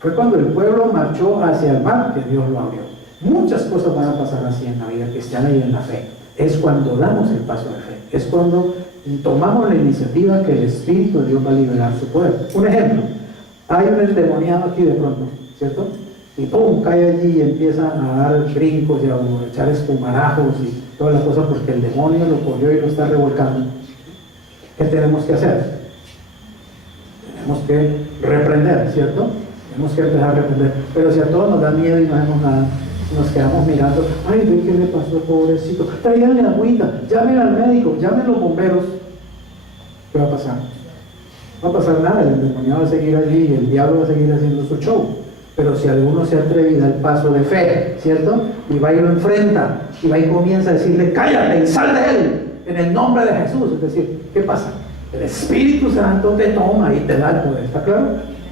Fue cuando el pueblo marchó hacia el mar que Dios lo abrió. Muchas cosas van a pasar así en la vida cristiana y en la fe. Es cuando damos el paso de fe. Es cuando tomamos la iniciativa que el Espíritu de Dios va a liberar su poder. Un ejemplo, hay un endemoniado aquí de pronto, ¿cierto? Y ¡pum!, cae allí y empieza a dar brincos y a echar espumarajos y todas las cosas porque el demonio lo cogió y lo está revolcando. ¿Qué tenemos que hacer? Tenemos que reprender, ¿cierto? Tenemos que empezar a reprender. Pero si a todos nos da miedo y no hacemos nada, nos quedamos mirando, ay, ve qué le pasó, pobrecito, tráiganle agüita, llamen al médico, llamen a los bomberos. ¿Qué va a pasar? No va a pasar nada, el endemoniado va a seguir allí y el diablo va a seguir haciendo su show. Pero si alguno se atreve y da el paso de fe, ¿cierto?, y va y lo enfrenta, y va y comienza a decirle, cállate y sal de él, en el nombre de Jesús. Es decir, ¿qué pasa? El Espíritu Santo te toma y te da el poder, ¿está claro?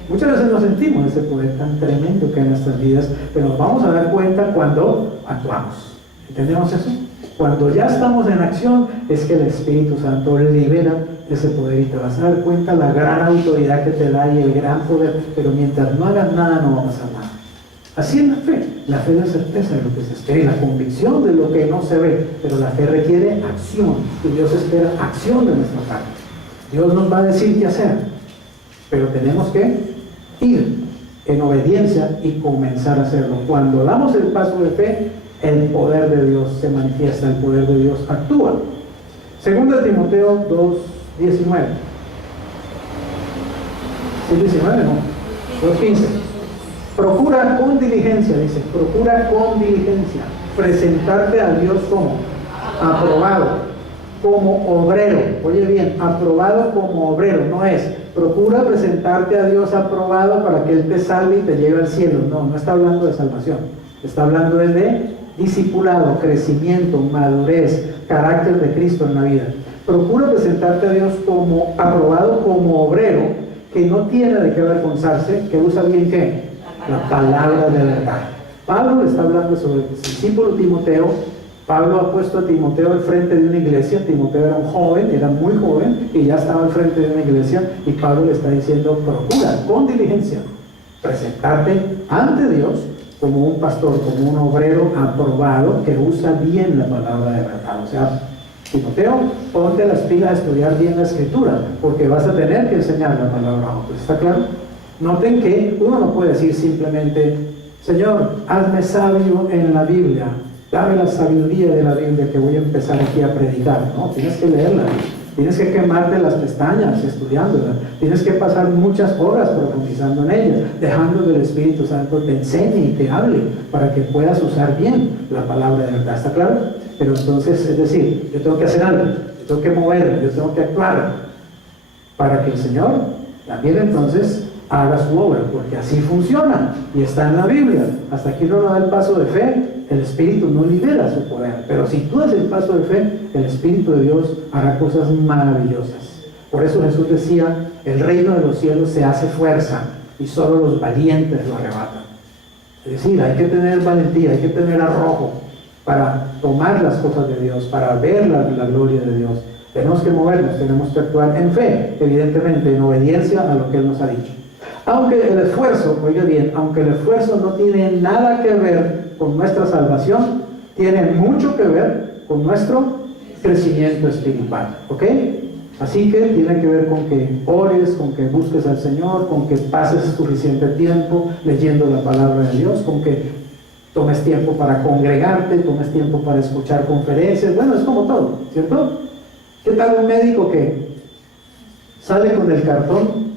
Muchas veces no sentimos ese poder tan tremendo que hay en nuestras vidas, pero nos vamos a dar cuenta cuando actuamos. ¿Entendemos eso? Cuando ya estamos en acción, es que el Espíritu Santo libera ese poder y te vas a dar cuenta la gran autoridad que te da y el gran poder, pero mientras no hagas nada no va a pasar nada. Así es la fe. La fe es la certeza de lo que se espera y la convicción de lo que no se ve, pero la fe requiere acción y Dios espera acción de nuestra parte. Dios nos va a decir qué hacer, pero tenemos que ir en obediencia y comenzar a hacerlo. Cuando damos el paso de fe, el poder de Dios se manifiesta, el poder de Dios actúa. Segunda Timoteo 2:19. ¿Sí, 19 no? 2:15. Procura con diligencia, dice, procura con diligencia presentarte a Dios como aprobado, como obrero. Oye bien, aprobado como obrero, no es procura presentarte a Dios aprobado para que Él te salve y te lleve al cielo. No, no está hablando de salvación, está hablando de discipulado, crecimiento, madurez, carácter de Cristo en la vida. Procura presentarte a Dios como aprobado, como obrero, que no tiene de qué avergonzarse, que usa bien ¿qué? La palabra de verdad. Pablo le está hablando sobre el discípulo Timoteo. Pablo ha puesto a Timoteo al frente de una iglesia. Timoteo era un joven, era muy joven, y ya estaba al frente de una iglesia, y Pablo le está diciendo, procura con diligencia presentarte ante Dios como un pastor, como un obrero aprobado, que usa bien la palabra de verdad. O sea, Timoteo, ponte las pilas a estudiar bien la escritura, porque vas a tener que enseñar la palabra a otros. ¿Está claro? Noten que uno no puede decir simplemente, Señor, hazme sabio en la Biblia, dame la sabiduría de la Biblia que voy a empezar aquí a predicar. No, tienes que leerla, tienes que quemarte las pestañas estudiándola, tienes que pasar muchas horas profundizando en ella, dejando que el Espíritu Santo te enseñe y te hable para que puedas usar bien la palabra de verdad. ¿Está claro? Pero entonces, es decir, yo tengo que hacer algo, yo tengo que moverme, yo tengo que actuar para que el Señor también entonces haga su obra, porque así funciona y está en la Biblia. Hasta aquí uno no da el paso de fe, el Espíritu no libera su poder, pero si tú das el paso de fe, el Espíritu de Dios hará cosas maravillosas. Por eso Jesús decía, el reino de los cielos se hace fuerza y solo los valientes lo arrebatan. Es decir, hay que tener valentía, hay que tener arrojo para tomar las cosas de Dios, para ver la gloria de Dios. Tenemos que movernos, tenemos que actuar en fe, evidentemente, en obediencia a lo que Él nos ha dicho. Aunque el esfuerzo, oiga bien, aunque el esfuerzo no tiene nada que ver con nuestra salvación, tiene mucho que ver con nuestro crecimiento espiritual, ¿ok? Así que tiene que ver con que ores, con que busques al Señor, con que pases suficiente tiempo leyendo la palabra de Dios, con que tomes tiempo para congregarte, tomes tiempo para escuchar conferencias. Bueno, es como todo, ¿cierto? ¿Qué tal un médico que sale con el cartón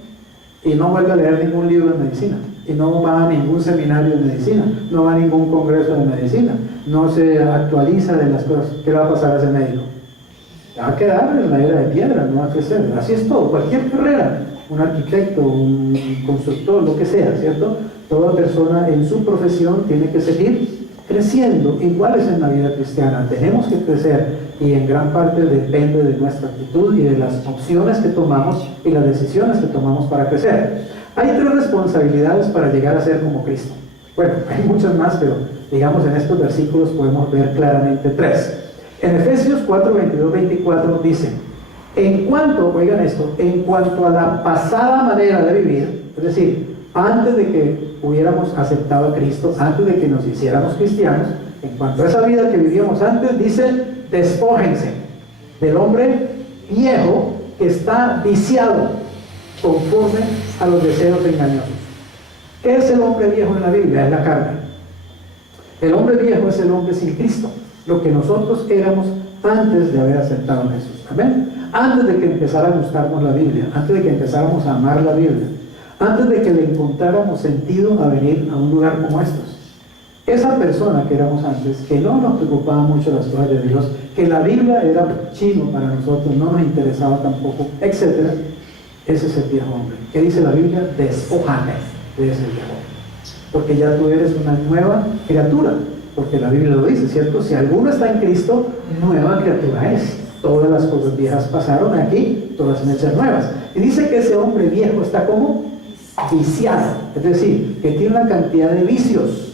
y no vuelve a leer ningún libro de medicina, y no va a ningún seminario de medicina, no va a ningún congreso de medicina, no se actualiza de las cosas? ¿Qué va a pasar a ese médico? Va a quedar en la era de piedra, no va a crecer. Así es todo, cualquier carrera, un arquitecto, un constructor, lo que sea, ¿cierto? Toda persona en su profesión tiene que seguir creciendo. Igual es en la vida cristiana, tenemos que crecer, y en gran parte depende de nuestra actitud y de las opciones que tomamos y las decisiones que tomamos para crecer. Hay 3 responsabilidades para llegar a ser como Cristo. Bueno, hay muchas más, pero digamos en estos versículos podemos ver claramente 3. En Efesios 4, 22, 24 dice, en cuanto, oigan esto, en cuanto a la pasada manera de vivir, es decir, antes de que hubiéramos aceptado a Cristo, antes de que nos hiciéramos cristianos, en cuanto a esa vida que vivíamos antes, dice, despójense del hombre viejo que está viciado conforme a los deseos engañosos. ¿Qué es el hombre viejo en la Biblia? Es la carne. El hombre viejo es el hombre sin Cristo, lo que nosotros éramos antes de haber aceptado a Jesús. Amén. Antes de que empezara a gustarnos la Biblia, antes de que empezáramos a amar la Biblia, antes de que le encontráramos sentido a venir a un lugar como estos. Esa persona que éramos antes, que no nos preocupaba mucho las cosas de Dios, que la Biblia era chino para nosotros, no nos interesaba tampoco, etc. Ese es el viejo hombre. ¿Qué dice la Biblia? Despójate de ese viejo hombre, porque ya tú eres una nueva criatura, porque la Biblia lo dice, ¿cierto? Si alguno está en Cristo, nueva criatura es. Todas las cosas viejas pasaron, aquí todas son hechas nuevas. Y dice que ese hombre viejo está como viciado, es decir, que tiene una cantidad de vicios.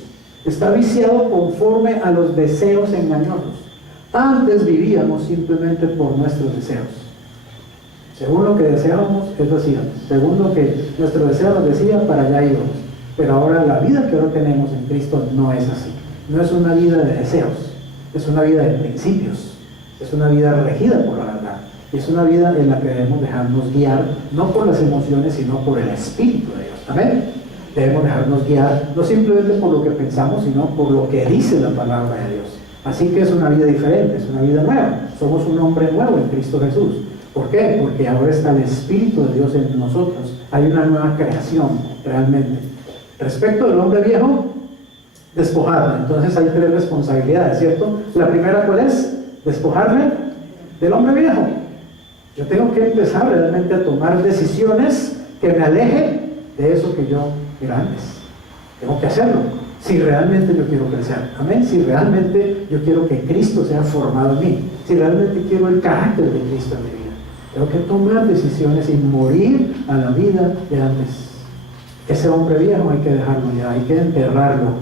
Está viciado conforme a los deseos engañosos. Antes vivíamos simplemente por nuestros deseos. Según lo que deseábamos, eso hacíamos. Según lo que nuestro deseo nos decía, para allá íbamos. Pero ahora la vida que ahora tenemos en Cristo no es así. No es una vida de deseos, es una vida de principios. Es una vida regida por la verdad. Y es una vida en la que debemos dejarnos guiar, no por las emociones, sino por el Espíritu de Dios. Amén. Debemos dejarnos guiar, no simplemente por lo que pensamos, sino por lo que dice la palabra de Dios. Así que es una vida diferente, es una vida nueva. Somos un hombre nuevo en Cristo Jesús. ¿Por qué? Porque ahora está el Espíritu de Dios en nosotros. Hay una nueva creación, realmente. Respecto del hombre viejo, despojarme. Entonces hay tres responsabilidades, ¿cierto? La primera, ¿cuál es? Despojarme del hombre viejo. Yo tengo que empezar realmente a tomar decisiones que me alejen de eso que yo era antes. Tengo que hacerlo, si realmente yo quiero crecer. Amén. Si realmente yo quiero que Cristo sea formado en mí, si realmente quiero el carácter de Cristo en mi vida, tengo que tomar decisiones y morir a la vida de antes. Ese hombre viejo hay que dejarlo ya, hay que enterrarlo,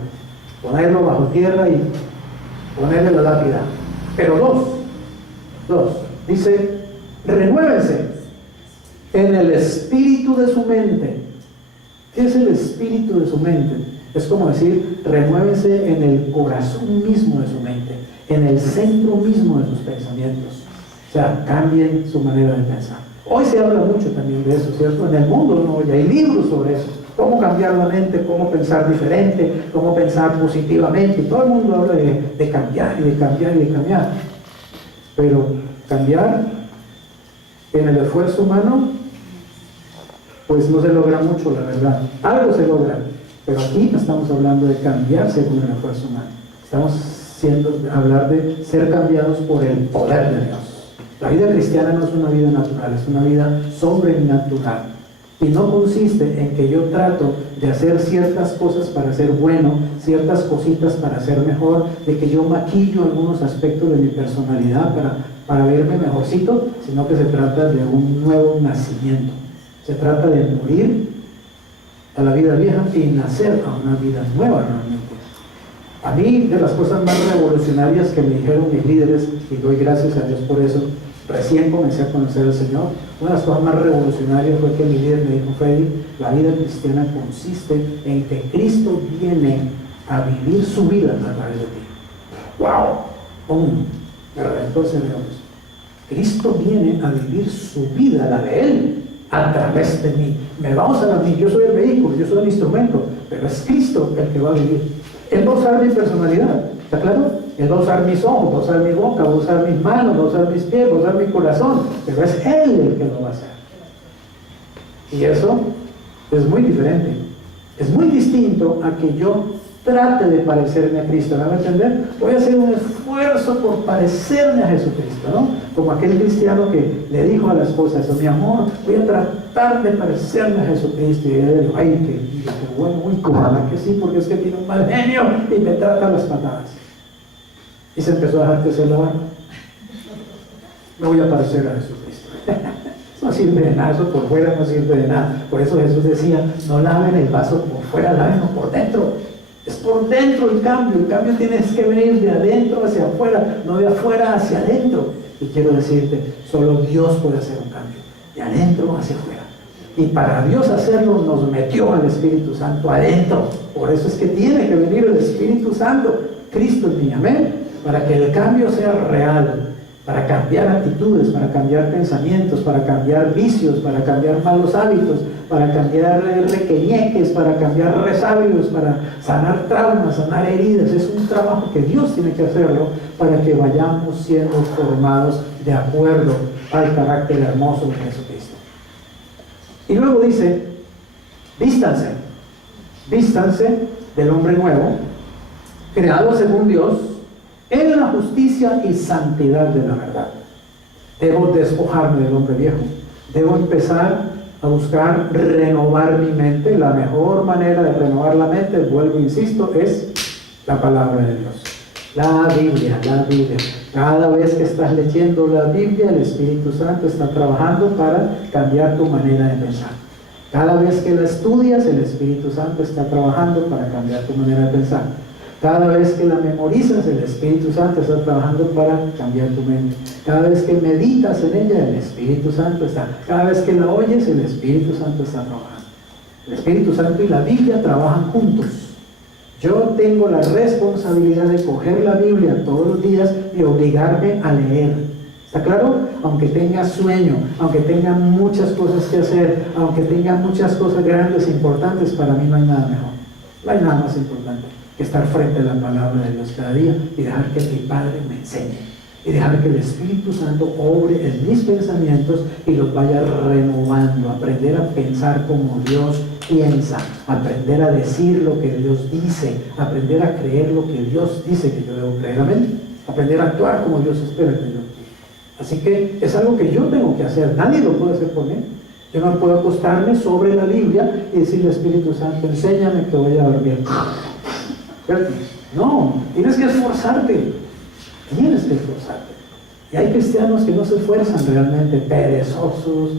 ponerlo bajo tierra y ponerle la lápida. Pero dos, dice, renuévense en el espíritu de su mente. ¿Qué es el espíritu de su mente? Es como decir, renuévense en el corazón mismo de su mente, en el centro mismo de sus pensamientos. O sea, cambien su manera de pensar. Hoy se habla mucho también de eso, ¿cierto? En el mundo, ¿no? Y hay libros sobre eso. Cómo cambiar la mente, cómo pensar diferente, cómo pensar positivamente. Y todo el mundo habla de cambiar y de cambiar y de cambiar. Pero cambiar en el esfuerzo humano, pues no se logra mucho, la verdad. Algo se logra, pero aquí no estamos hablando de cambiar según el esfuerzo humano. Estamos hablar de ser cambiados por el poder de Dios. La vida cristiana no es una vida natural, es una vida sobrenatural. Y no consiste en que yo trato de hacer ciertas cosas para ser bueno, ciertas cositas para ser mejor, de que yo maquillo algunos aspectos de mi personalidad para verme mejorcito, sino que se trata de un nuevo nacimiento. Se trata de morir a la vida vieja y nacer a una vida nueva realmente. A mí, de las cosas más revolucionarias que me dijeron mis líderes, y doy gracias a Dios por eso, recién comencé a conocer al Señor, una de las cosas más revolucionarias fue que mi líder me dijo, Freddy, la vida cristiana consiste en que Cristo viene a vivir su vida a través de ti. ¡Wow! ¡Pum! Me reventó el cerebro. Cristo viene a vivir su vida, la de Él, a través de mí. Me va a usar a mí, yo soy el vehículo, yo soy el instrumento, pero es Cristo el que va a vivir. Él va a usar mi personalidad, ¿está claro? Él va a usar mis ojos, va a usar mi boca, va a usar mis manos, va a usar mis pies, va a usar mi corazón, pero es Él el que lo va a hacer. Y eso es muy diferente. Es muy distinto a que yo trate de parecerme a Cristo. ¿Me va a entender? Voy a hacer un esfuerzo por parecerme a Jesucristo, ¿no? Como aquel cristiano que le dijo a la esposa eso, mi amor, voy a tratar de parecerme a Jesucristo. Y ella dijo, ay, qué bueno, muy ojalá que sí, porque es que tiene un mal genio y me trata las patadas. Y se empezó a dejar crecer la barba. Me voy a parecer a Jesucristo. No sirve de nada, eso por fuera no sirve de nada. Por eso Jesús decía, no laven el vaso por fuera, lávenlo por dentro. Es por dentro el cambio tienes que venir de adentro hacia afuera, no de afuera hacia adentro. Y quiero decirte, solo Dios puede hacer un cambio, de adentro hacia afuera. Y para Dios hacerlo nos metió al Espíritu Santo adentro. Por eso es que tiene que venir el Espíritu Santo, Cristo en mí, amén, para que el cambio sea real. Para cambiar actitudes, para cambiar pensamientos, para cambiar vicios, para cambiar malos hábitos, para cambiar requeñeques, para cambiar resabios, para sanar traumas, sanar heridas. Es un trabajo que Dios tiene que hacerlo para que vayamos siendo formados de acuerdo al carácter hermoso de Jesucristo. Y luego dice, vístanse del hombre nuevo, creado según Dios, en la justicia y santidad de la verdad. Debo despojarme del hombre viejo. Debo empezar a buscar renovar mi mente. La mejor manera de renovar la mente, vuelvo e insisto, es la palabra de Dios. La Biblia. Cada vez que estás leyendo la Biblia, el Espíritu Santo está trabajando para cambiar tu manera de pensar. Cada vez que la estudias, el Espíritu Santo está trabajando para cambiar tu manera de pensar. Cada vez que la memorizas, el Espíritu Santo está trabajando para cambiar tu mente. Cada vez que meditas en ella, el Espíritu Santo está. Cada vez que la oyes, el Espíritu Santo está trabajando. El Espíritu Santo y la Biblia trabajan juntos. Yo tengo la responsabilidad de coger la Biblia todos los días y obligarme a leer. ¿Está claro? Aunque tenga sueño, aunque tenga muchas cosas que hacer, aunque tenga muchas cosas grandes e importantes, para mí no hay nada mejor. No hay nada más importante que estar frente a la palabra de Dios cada día y dejar que mi Padre me enseñe. y dejar que el Espíritu Santo obre en mis pensamientos y los vaya renovando, aprender a pensar como Dios piensa, aprender a decir lo que Dios dice, aprender a creer lo que Dios dice que yo debo creer, amén, aprender a actuar como Dios espera que yo actúe. Así que es algo que yo tengo que hacer, nadie lo puede hacer por mí. Yo no puedo acostarme sobre la Biblia y decirle al Espíritu Santo, enséñame que voy a dormir. No, tienes que esforzarte. Tienes que esforzarte. Y hay cristianos que no se esfuerzan realmente, perezosos.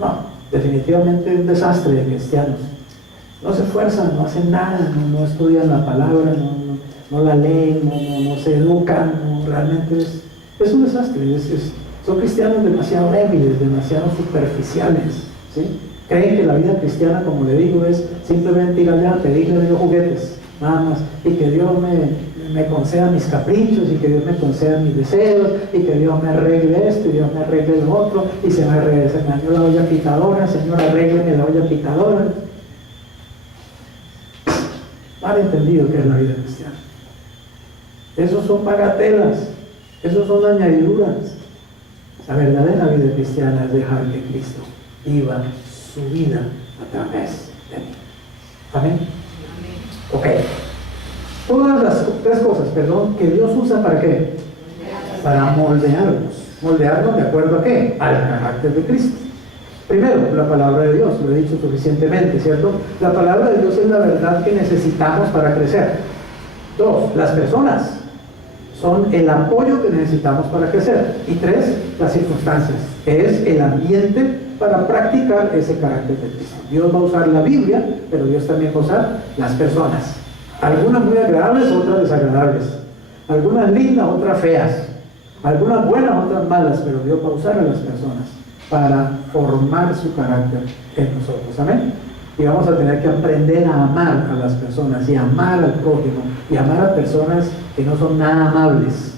No, definitivamente un desastre de cristianos. No se esfuerzan, no hacen nada, no estudian la palabra, no la leen, no se educan, realmente es un desastre. Son cristianos demasiado débiles, demasiado superficiales, ¿sí? Creen que la vida cristiana, como le digo, es simplemente ir allá a pedirle a Dios juguetes, nada más, y que Dios me conceda mis caprichos, y que Dios me conceda mis deseos, y que Dios me arregle esto, y Dios me arregle lo otro, y se me dañó la olla pitadora, Señor, arrégleme la olla pitadora. Mal entendido que es la vida cristiana. Esos son bagatelas, esos son añadiduras. La verdadera vida cristiana es dejar que Cristo viva su vida a través de mí. ¿Amén? Ok. Todas las tres cosas, que Dios usa ¿para qué? Para moldearnos. ¿Moldearnos de acuerdo a qué? Al carácter de Cristo. Primero, la palabra de Dios, lo he dicho suficientemente, ¿cierto? La palabra de Dios es la verdad que necesitamos para crecer. Dos, las personas son el apoyo que necesitamos para crecer. Y tres, las circunstancias, que es el ambiente para practicar ese carácter de Cristo. Dios va a usar la Biblia, pero Dios también va a usar las personas. Algunas muy agradables, otras desagradables. Algunas lindas, otras feas. Algunas buenas, otras malas, pero Dios va a usar a las personas para formar su carácter en nosotros. Amén. Y vamos a tener que aprender a amar a las personas y amar al prójimo y amar a personas que no son nada amables.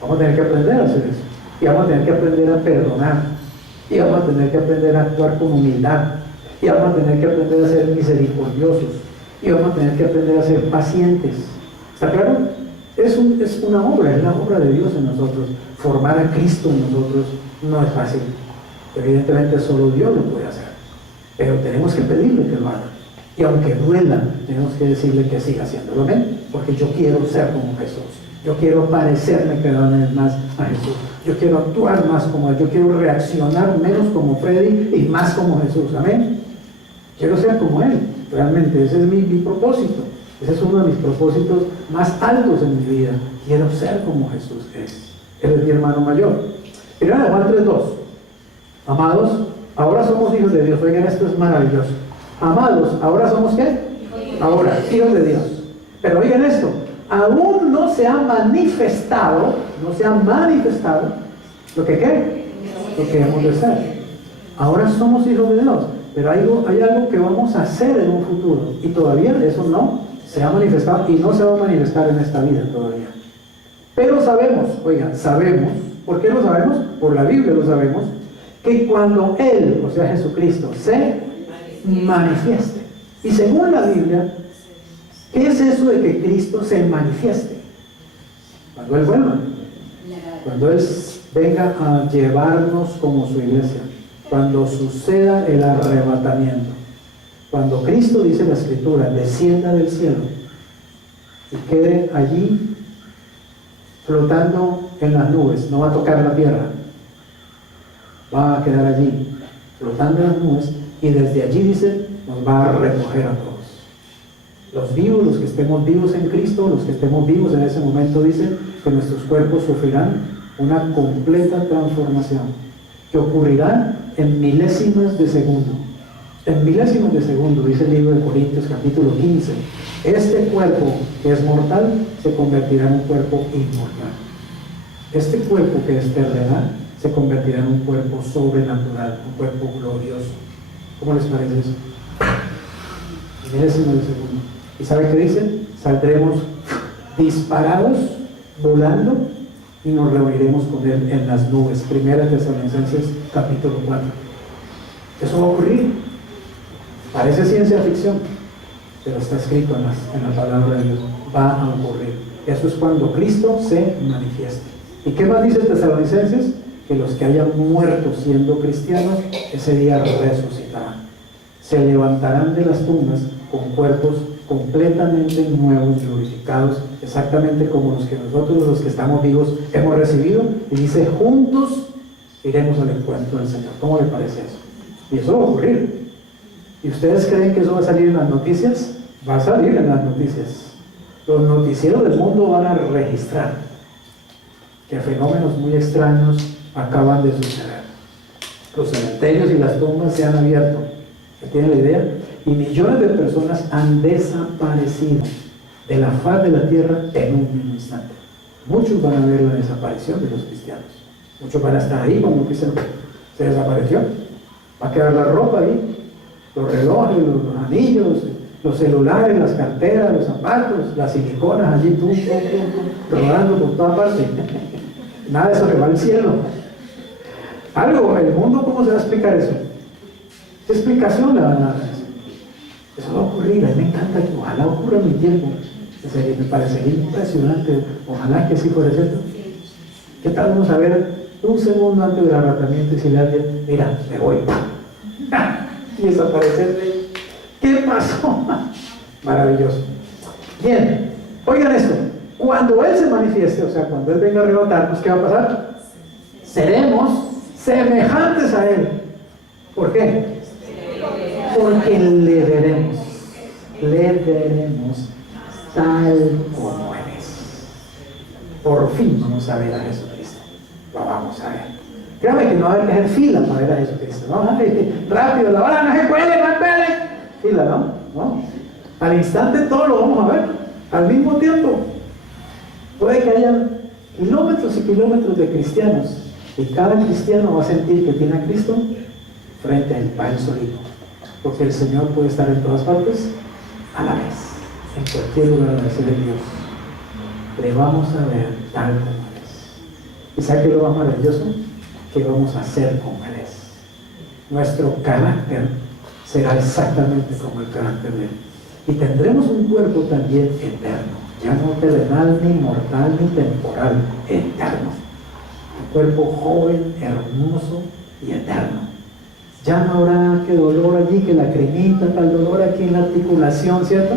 Vamos a tener que aprender a hacer eso. Y vamos a tener que aprender a perdonar. Y vamos a tener que aprender a actuar con humildad. Y vamos a tener que aprender a ser misericordiosos. Y vamos a tener que aprender a ser pacientes. ¿Está claro? Es una obra, es la obra de Dios en nosotros. Formar a Cristo en nosotros no es fácil. Evidentemente solo Dios lo puede hacer. Pero tenemos que pedirle que lo haga. Y aunque duela, tenemos que decirle que siga haciéndolo. ¿Amén? Porque yo quiero ser como Jesús. Yo quiero parecerme cada vez más a Jesús. Yo quiero actuar más como Él. Yo quiero reaccionar menos como Freddy y más como Jesús. ¿Amén? Quiero ser como Él. Realmente ese es mi propósito. Ese es uno de mis propósitos más altos en mi vida. Quiero ser como Jesús es. Él es mi hermano mayor. Primera de Juan 3:2. Amados, ahora somos hijos de Dios. Oigan, esto es maravilloso. Amados, ¿ahora somos qué? Ahora, hijos de Dios. Pero oigan esto, aún no se ha manifestado lo que ¿qué? Lo que hemos de ser. Ahora somos hijos de Dios, pero hay algo que vamos a hacer en un futuro, y todavía eso no se ha manifestado, y no se va a manifestar en esta vida todavía. Pero sabemos, ¿por qué lo sabemos? Por la Biblia lo sabemos, que cuando Él, o sea Jesucristo, se manifieste. Y según la Biblia, ¿qué es eso de que Cristo se manifieste? Cuando Él vuelva, cuando Él venga a llevarnos como su iglesia, cuando suceda el arrebatamiento, cuando Cristo, dice la Escritura, descienda del cielo y quede allí flotando en las nubes, no va a tocar la tierra, va a quedar allí flotando en las nubes, y desde allí, dice, nos va a recoger a todos. Los vivos, los que estemos vivos en Cristo, los que estemos vivos en ese momento, dicen que nuestros cuerpos sufrirán una completa transformación, que ocurrirá en milésimas de segundo. En milésimas de segundo, dice el libro de Corintios capítulo 15. Este cuerpo que es mortal se convertirá en un cuerpo inmortal. Este cuerpo que es terrenal se convertirá en un cuerpo sobrenatural, un cuerpo glorioso. ¿Cómo les parece eso? Milésimas de segundo. ¿Y sabe qué dice? Saldremos disparados, volando, y nos reuniremos con Él en las nubes. Primera Tesalonicenses capítulo 4. Eso va a ocurrir. Parece ciencia ficción, pero está escrito en la palabra de Dios. Va a ocurrir. Eso es cuando Cristo se manifieste. ¿Y qué más dice Tesalonicenses? Que los que hayan muerto siendo cristianos, ese día resucitarán. Se levantarán de las tumbas con cuerpos completamente nuevos, glorificados, exactamente como los que nosotros, los que estamos vivos, hemos recibido. Y dice, juntos iremos al encuentro del Señor. ¿Cómo le parece eso? Y eso va a ocurrir. ¿Y ustedes creen que eso va a salir en las noticias? Va a salir en las noticias. Los noticieros del mundo van a registrar que fenómenos muy extraños acaban de suceder. Los cementerios y las tumbas se han abierto. ¿Tienen la idea? Y millones de personas han desaparecido de la faz de la tierra en un mismo instante. Muchos van a ver la desaparición de los cristianos. Muchos van a estar ahí cuando Cristo se desapareció. Va a quedar la ropa ahí, los relojes, los anillos, los celulares, las carteras, los zapatos, las siliconas allí, rodando por toda parte. Nada de eso que va al cielo. Algo, el mundo, ¿cómo se va a explicar eso? ¿Qué explicación le van a dar a eso? Eso va a ocurrir, a mí me encanta que ojalá ocurra en mi tiempo. Me parecería impresionante, ojalá que sí fuera cierto. ¿Qué tal vamos a ver un segundo antes del arrebatamiento y decirle a alguien, mira, me voy? Y desaparecer. ¿Qué pasó? Maravilloso. Bien, oigan esto, cuando Él se manifieste, o sea, cuando Él venga a arrebatarnos, ¿qué va a pasar? Seremos semejantes a Él. ¿Por qué? Porque le veremos tal como Él es. Por fin vamos a ver a Jesucristo. Lo vamos a ver. Créame que no va a haber que hacer fila para ver a Jesucristo, ¿no? Rápido, la hora no se puede, no esperen. Fila, ¿no? Al instante todo lo vamos a ver, al mismo tiempo. Puede que haya kilómetros y kilómetros de cristianos, y cada cristiano va a sentir que tiene a Cristo frente a él, para él solito. Porque el Señor puede estar en todas partes a la vez, en cualquier lugar de ser de Dios. Le vamos a ver tal como Él es. ¿Y sabe qué es lo más maravilloso? Que vamos a ser como Él es. Nuestro carácter será exactamente como el carácter de Él. Y tendremos un cuerpo también eterno, ya no terrenal, ni mortal, ni temporal, eterno. Un cuerpo joven, hermoso y eterno. Ya no habrá que dolor allí, que la cremita, tal dolor aquí en la articulación, ¿cierto?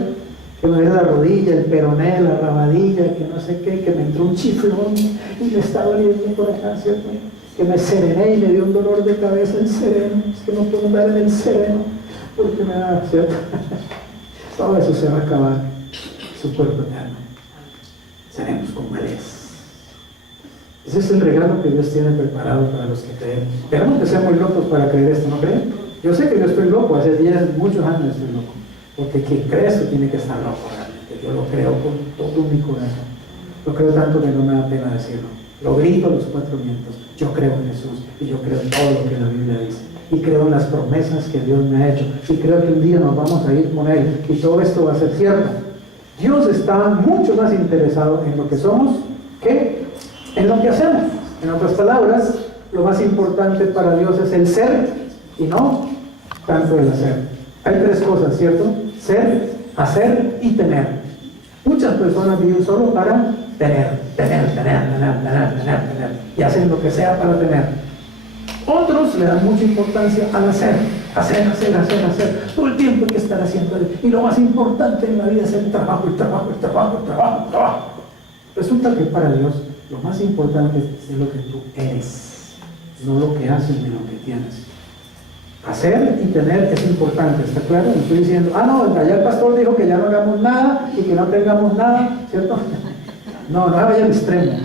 Que me duele la rodilla, el peroné, la rabadilla, que no sé qué, que me entró un chiflón y me está doliendo por acá, ¿cierto? Que me serené y me dio un dolor de cabeza en sereno, es que no puedo andar en el sereno porque me da, ¿cierto? Todo eso se va a acabar, su cuerpo eterno. Seremos como Él es. Ese es el regalo que Dios tiene preparado para los que creemos. Tenemos que ser muy locos para creer esto, ¿no creen? Yo sé que yo estoy loco, hace muchos años estoy loco. Porque quien cree esto tiene que estar loco realmente. Yo lo creo con todo mi corazón. Lo creo tanto que no me da pena decirlo. Lo grito a los cuatro vientos. Yo creo en Jesús y yo creo en todo lo que la Biblia dice. Y creo en las promesas que Dios me ha hecho. Y creo que un día nos vamos a ir con Él. Y todo esto va a ser cierto. Dios está mucho más interesado en lo que somos que en lo que hacemos. En otras palabras, lo más importante para Dios es el ser y no tanto el hacer. Hay tres cosas, ¿cierto? Ser, hacer y tener. Muchas personas viven solo para tener. Y hacen lo que sea para tener. Otros le dan mucha importancia al hacer. Hacer. Todo el tiempo hay que estar haciendo. Y lo más importante en la vida es el trabajo. Resulta que para Dios lo más importante es lo que tú eres, no lo que haces ni lo que tienes. Hacer y tener es importante, ¿está claro? No estoy diciendo, no, allá el pastor dijo que ya no hagamos nada y que no tengamos nada, ¿cierto? No vaya al extremo.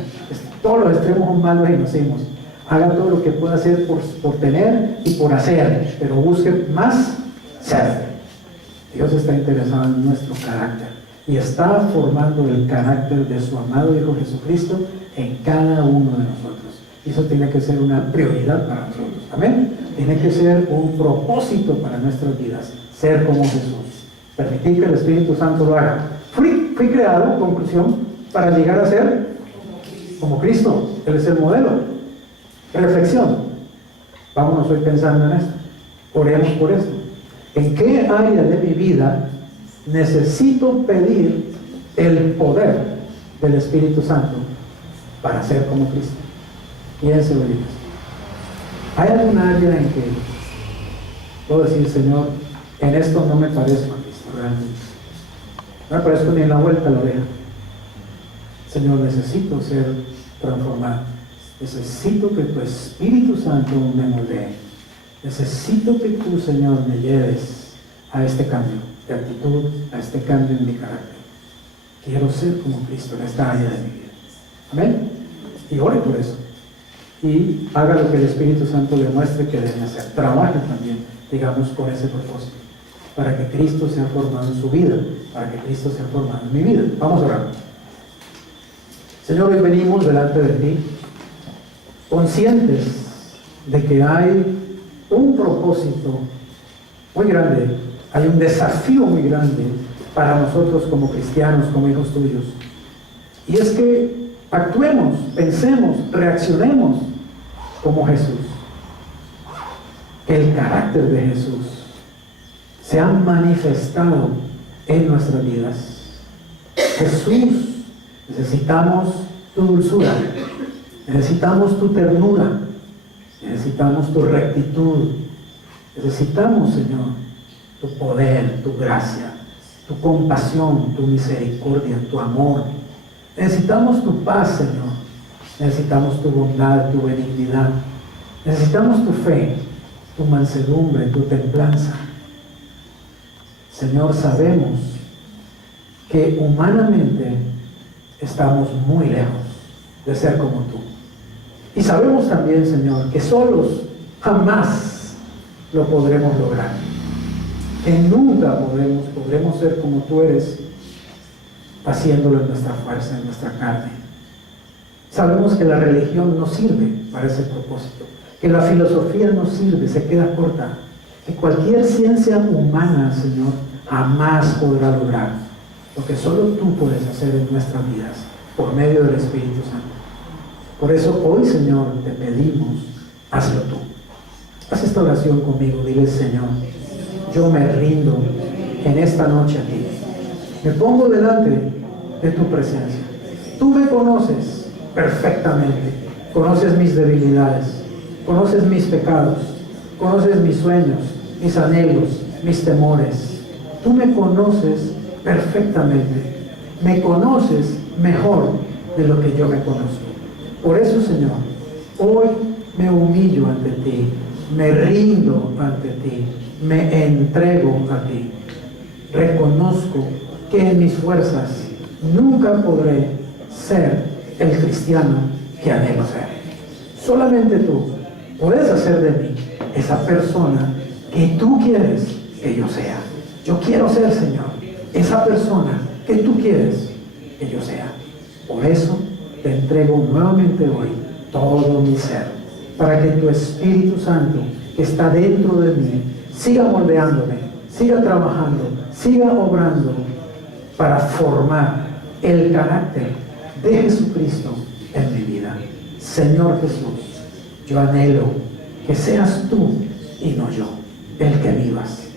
Todos los extremos son malos y nocivos. Haga todo lo que pueda hacer por tener y por hacer, pero busque más ser. Dios está interesado en nuestro carácter y está formando el carácter de su amado Hijo Jesucristo en cada uno de nosotros. Y eso tiene que ser una prioridad para nosotros. Amén. Tiene que ser un propósito para nuestras vidas. Ser como Jesús. Permitir que el Espíritu Santo lo haga. Fui creado, conclusión, para llegar a ser como Cristo. Él es el modelo. Reflexión. Vámonos hoy pensando en esto. Oremos por esto. ¿En qué área de mi vida necesito pedir el poder del Espíritu Santo para ser como Cristo. Piense, ahorita. ¿Hay alguna área en que puedo decir, Señor, en esto no me parezco a Cristo realmente? No me parezco ni en la vuelta a la oreja. Señor, necesito ser transformado. Necesito que tu Espíritu Santo me moldee. Necesito que tú, Señor, me lleves a este cambio de actitud, a este cambio en mi carácter. Quiero ser como Cristo en esta área de mi vida. Amén. Y ore por eso. Y haga lo que el Espíritu Santo le muestre que debe hacer. Trabaje también, digamos, con ese propósito. Para que Cristo sea formado en su vida. Para que Cristo sea formado en mi vida. Vamos a orar. Señor, hoy venimos delante de ti, conscientes de que hay un propósito muy grande, hay un desafío muy grande para nosotros como cristianos, como hijos tuyos. Y es que actuemos, pensemos, reaccionemos como Jesús. Que el carácter de Jesús se ha manifestado en nuestras vidas. Jesús, necesitamos tu dulzura, necesitamos tu ternura, necesitamos tu rectitud, necesitamos, Señor, tu poder, tu gracia, tu compasión, tu misericordia, tu amor. Necesitamos tu paz, Señor. Necesitamos tu bondad, tu benignidad. Necesitamos tu fe, tu mansedumbre, tu templanza. Señor, sabemos que humanamente estamos muy lejos de ser como tú. Y sabemos también, Señor, que solos jamás lo podremos lograr. Que nunca podremos ser como tú eres, haciéndolo en nuestra fuerza, en nuestra carne. Sabemos que la religión no sirve para ese propósito, que la filosofía no sirve, se queda corta, que cualquier ciencia humana, Señor, jamás podrá lograr lo que solo tú puedes hacer en nuestras vidas, por medio del Espíritu Santo. Por eso hoy, Señor, te pedimos, hazlo tú. Haz esta oración conmigo, dile, Señor, yo me rindo en esta noche a ti. Me pongo delante de tu presencia. Tú me conoces perfectamente. Conoces mis debilidades. Conoces mis pecados. Conoces mis sueños, mis anhelos, mis temores. Tú me conoces perfectamente. Me conoces mejor de lo que yo me conozco. Por eso, Señor, hoy me humillo ante ti. Me rindo ante ti. Me entrego a ti. Reconozco que en mis fuerzas nunca podré ser el cristiano que anhelo ser. Solamente tú puedes hacer de mí esa persona que tú quieres que yo sea. Yo quiero ser, Señor, esa persona que tú quieres que yo sea. Por eso te entrego nuevamente hoy todo mi ser, para que tu Espíritu Santo, que está dentro de mí, siga moldeándome, siga trabajando, siga obrando para formar el carácter de Jesucristo en mi vida. Señor Jesús, yo anhelo que seas tú y no yo el que vivas,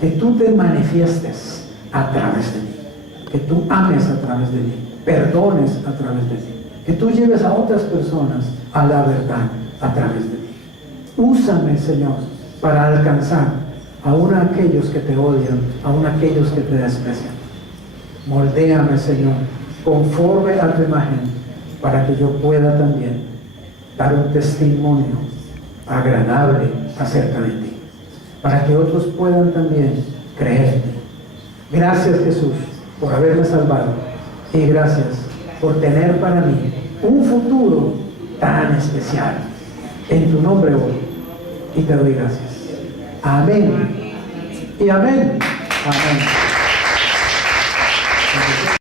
que tú te manifiestes a través de mí, que tú ames a través de mí, perdones a través de mí, que tú lleves a otras personas a la verdad a través de mí. Úsame, Señor, para alcanzar aún a aquellos que te odian, aún a aquellos que te desprecian. Moldéame, Señor, conforme a tu imagen, para que yo pueda también dar un testimonio agradable acerca de ti, para que otros puedan también creer en ti. Gracias, Jesús, por haberme salvado, y gracias por tener para mí un futuro tan especial. En tu nombre hoy, y te doy gracias. Amén y amén. Amén.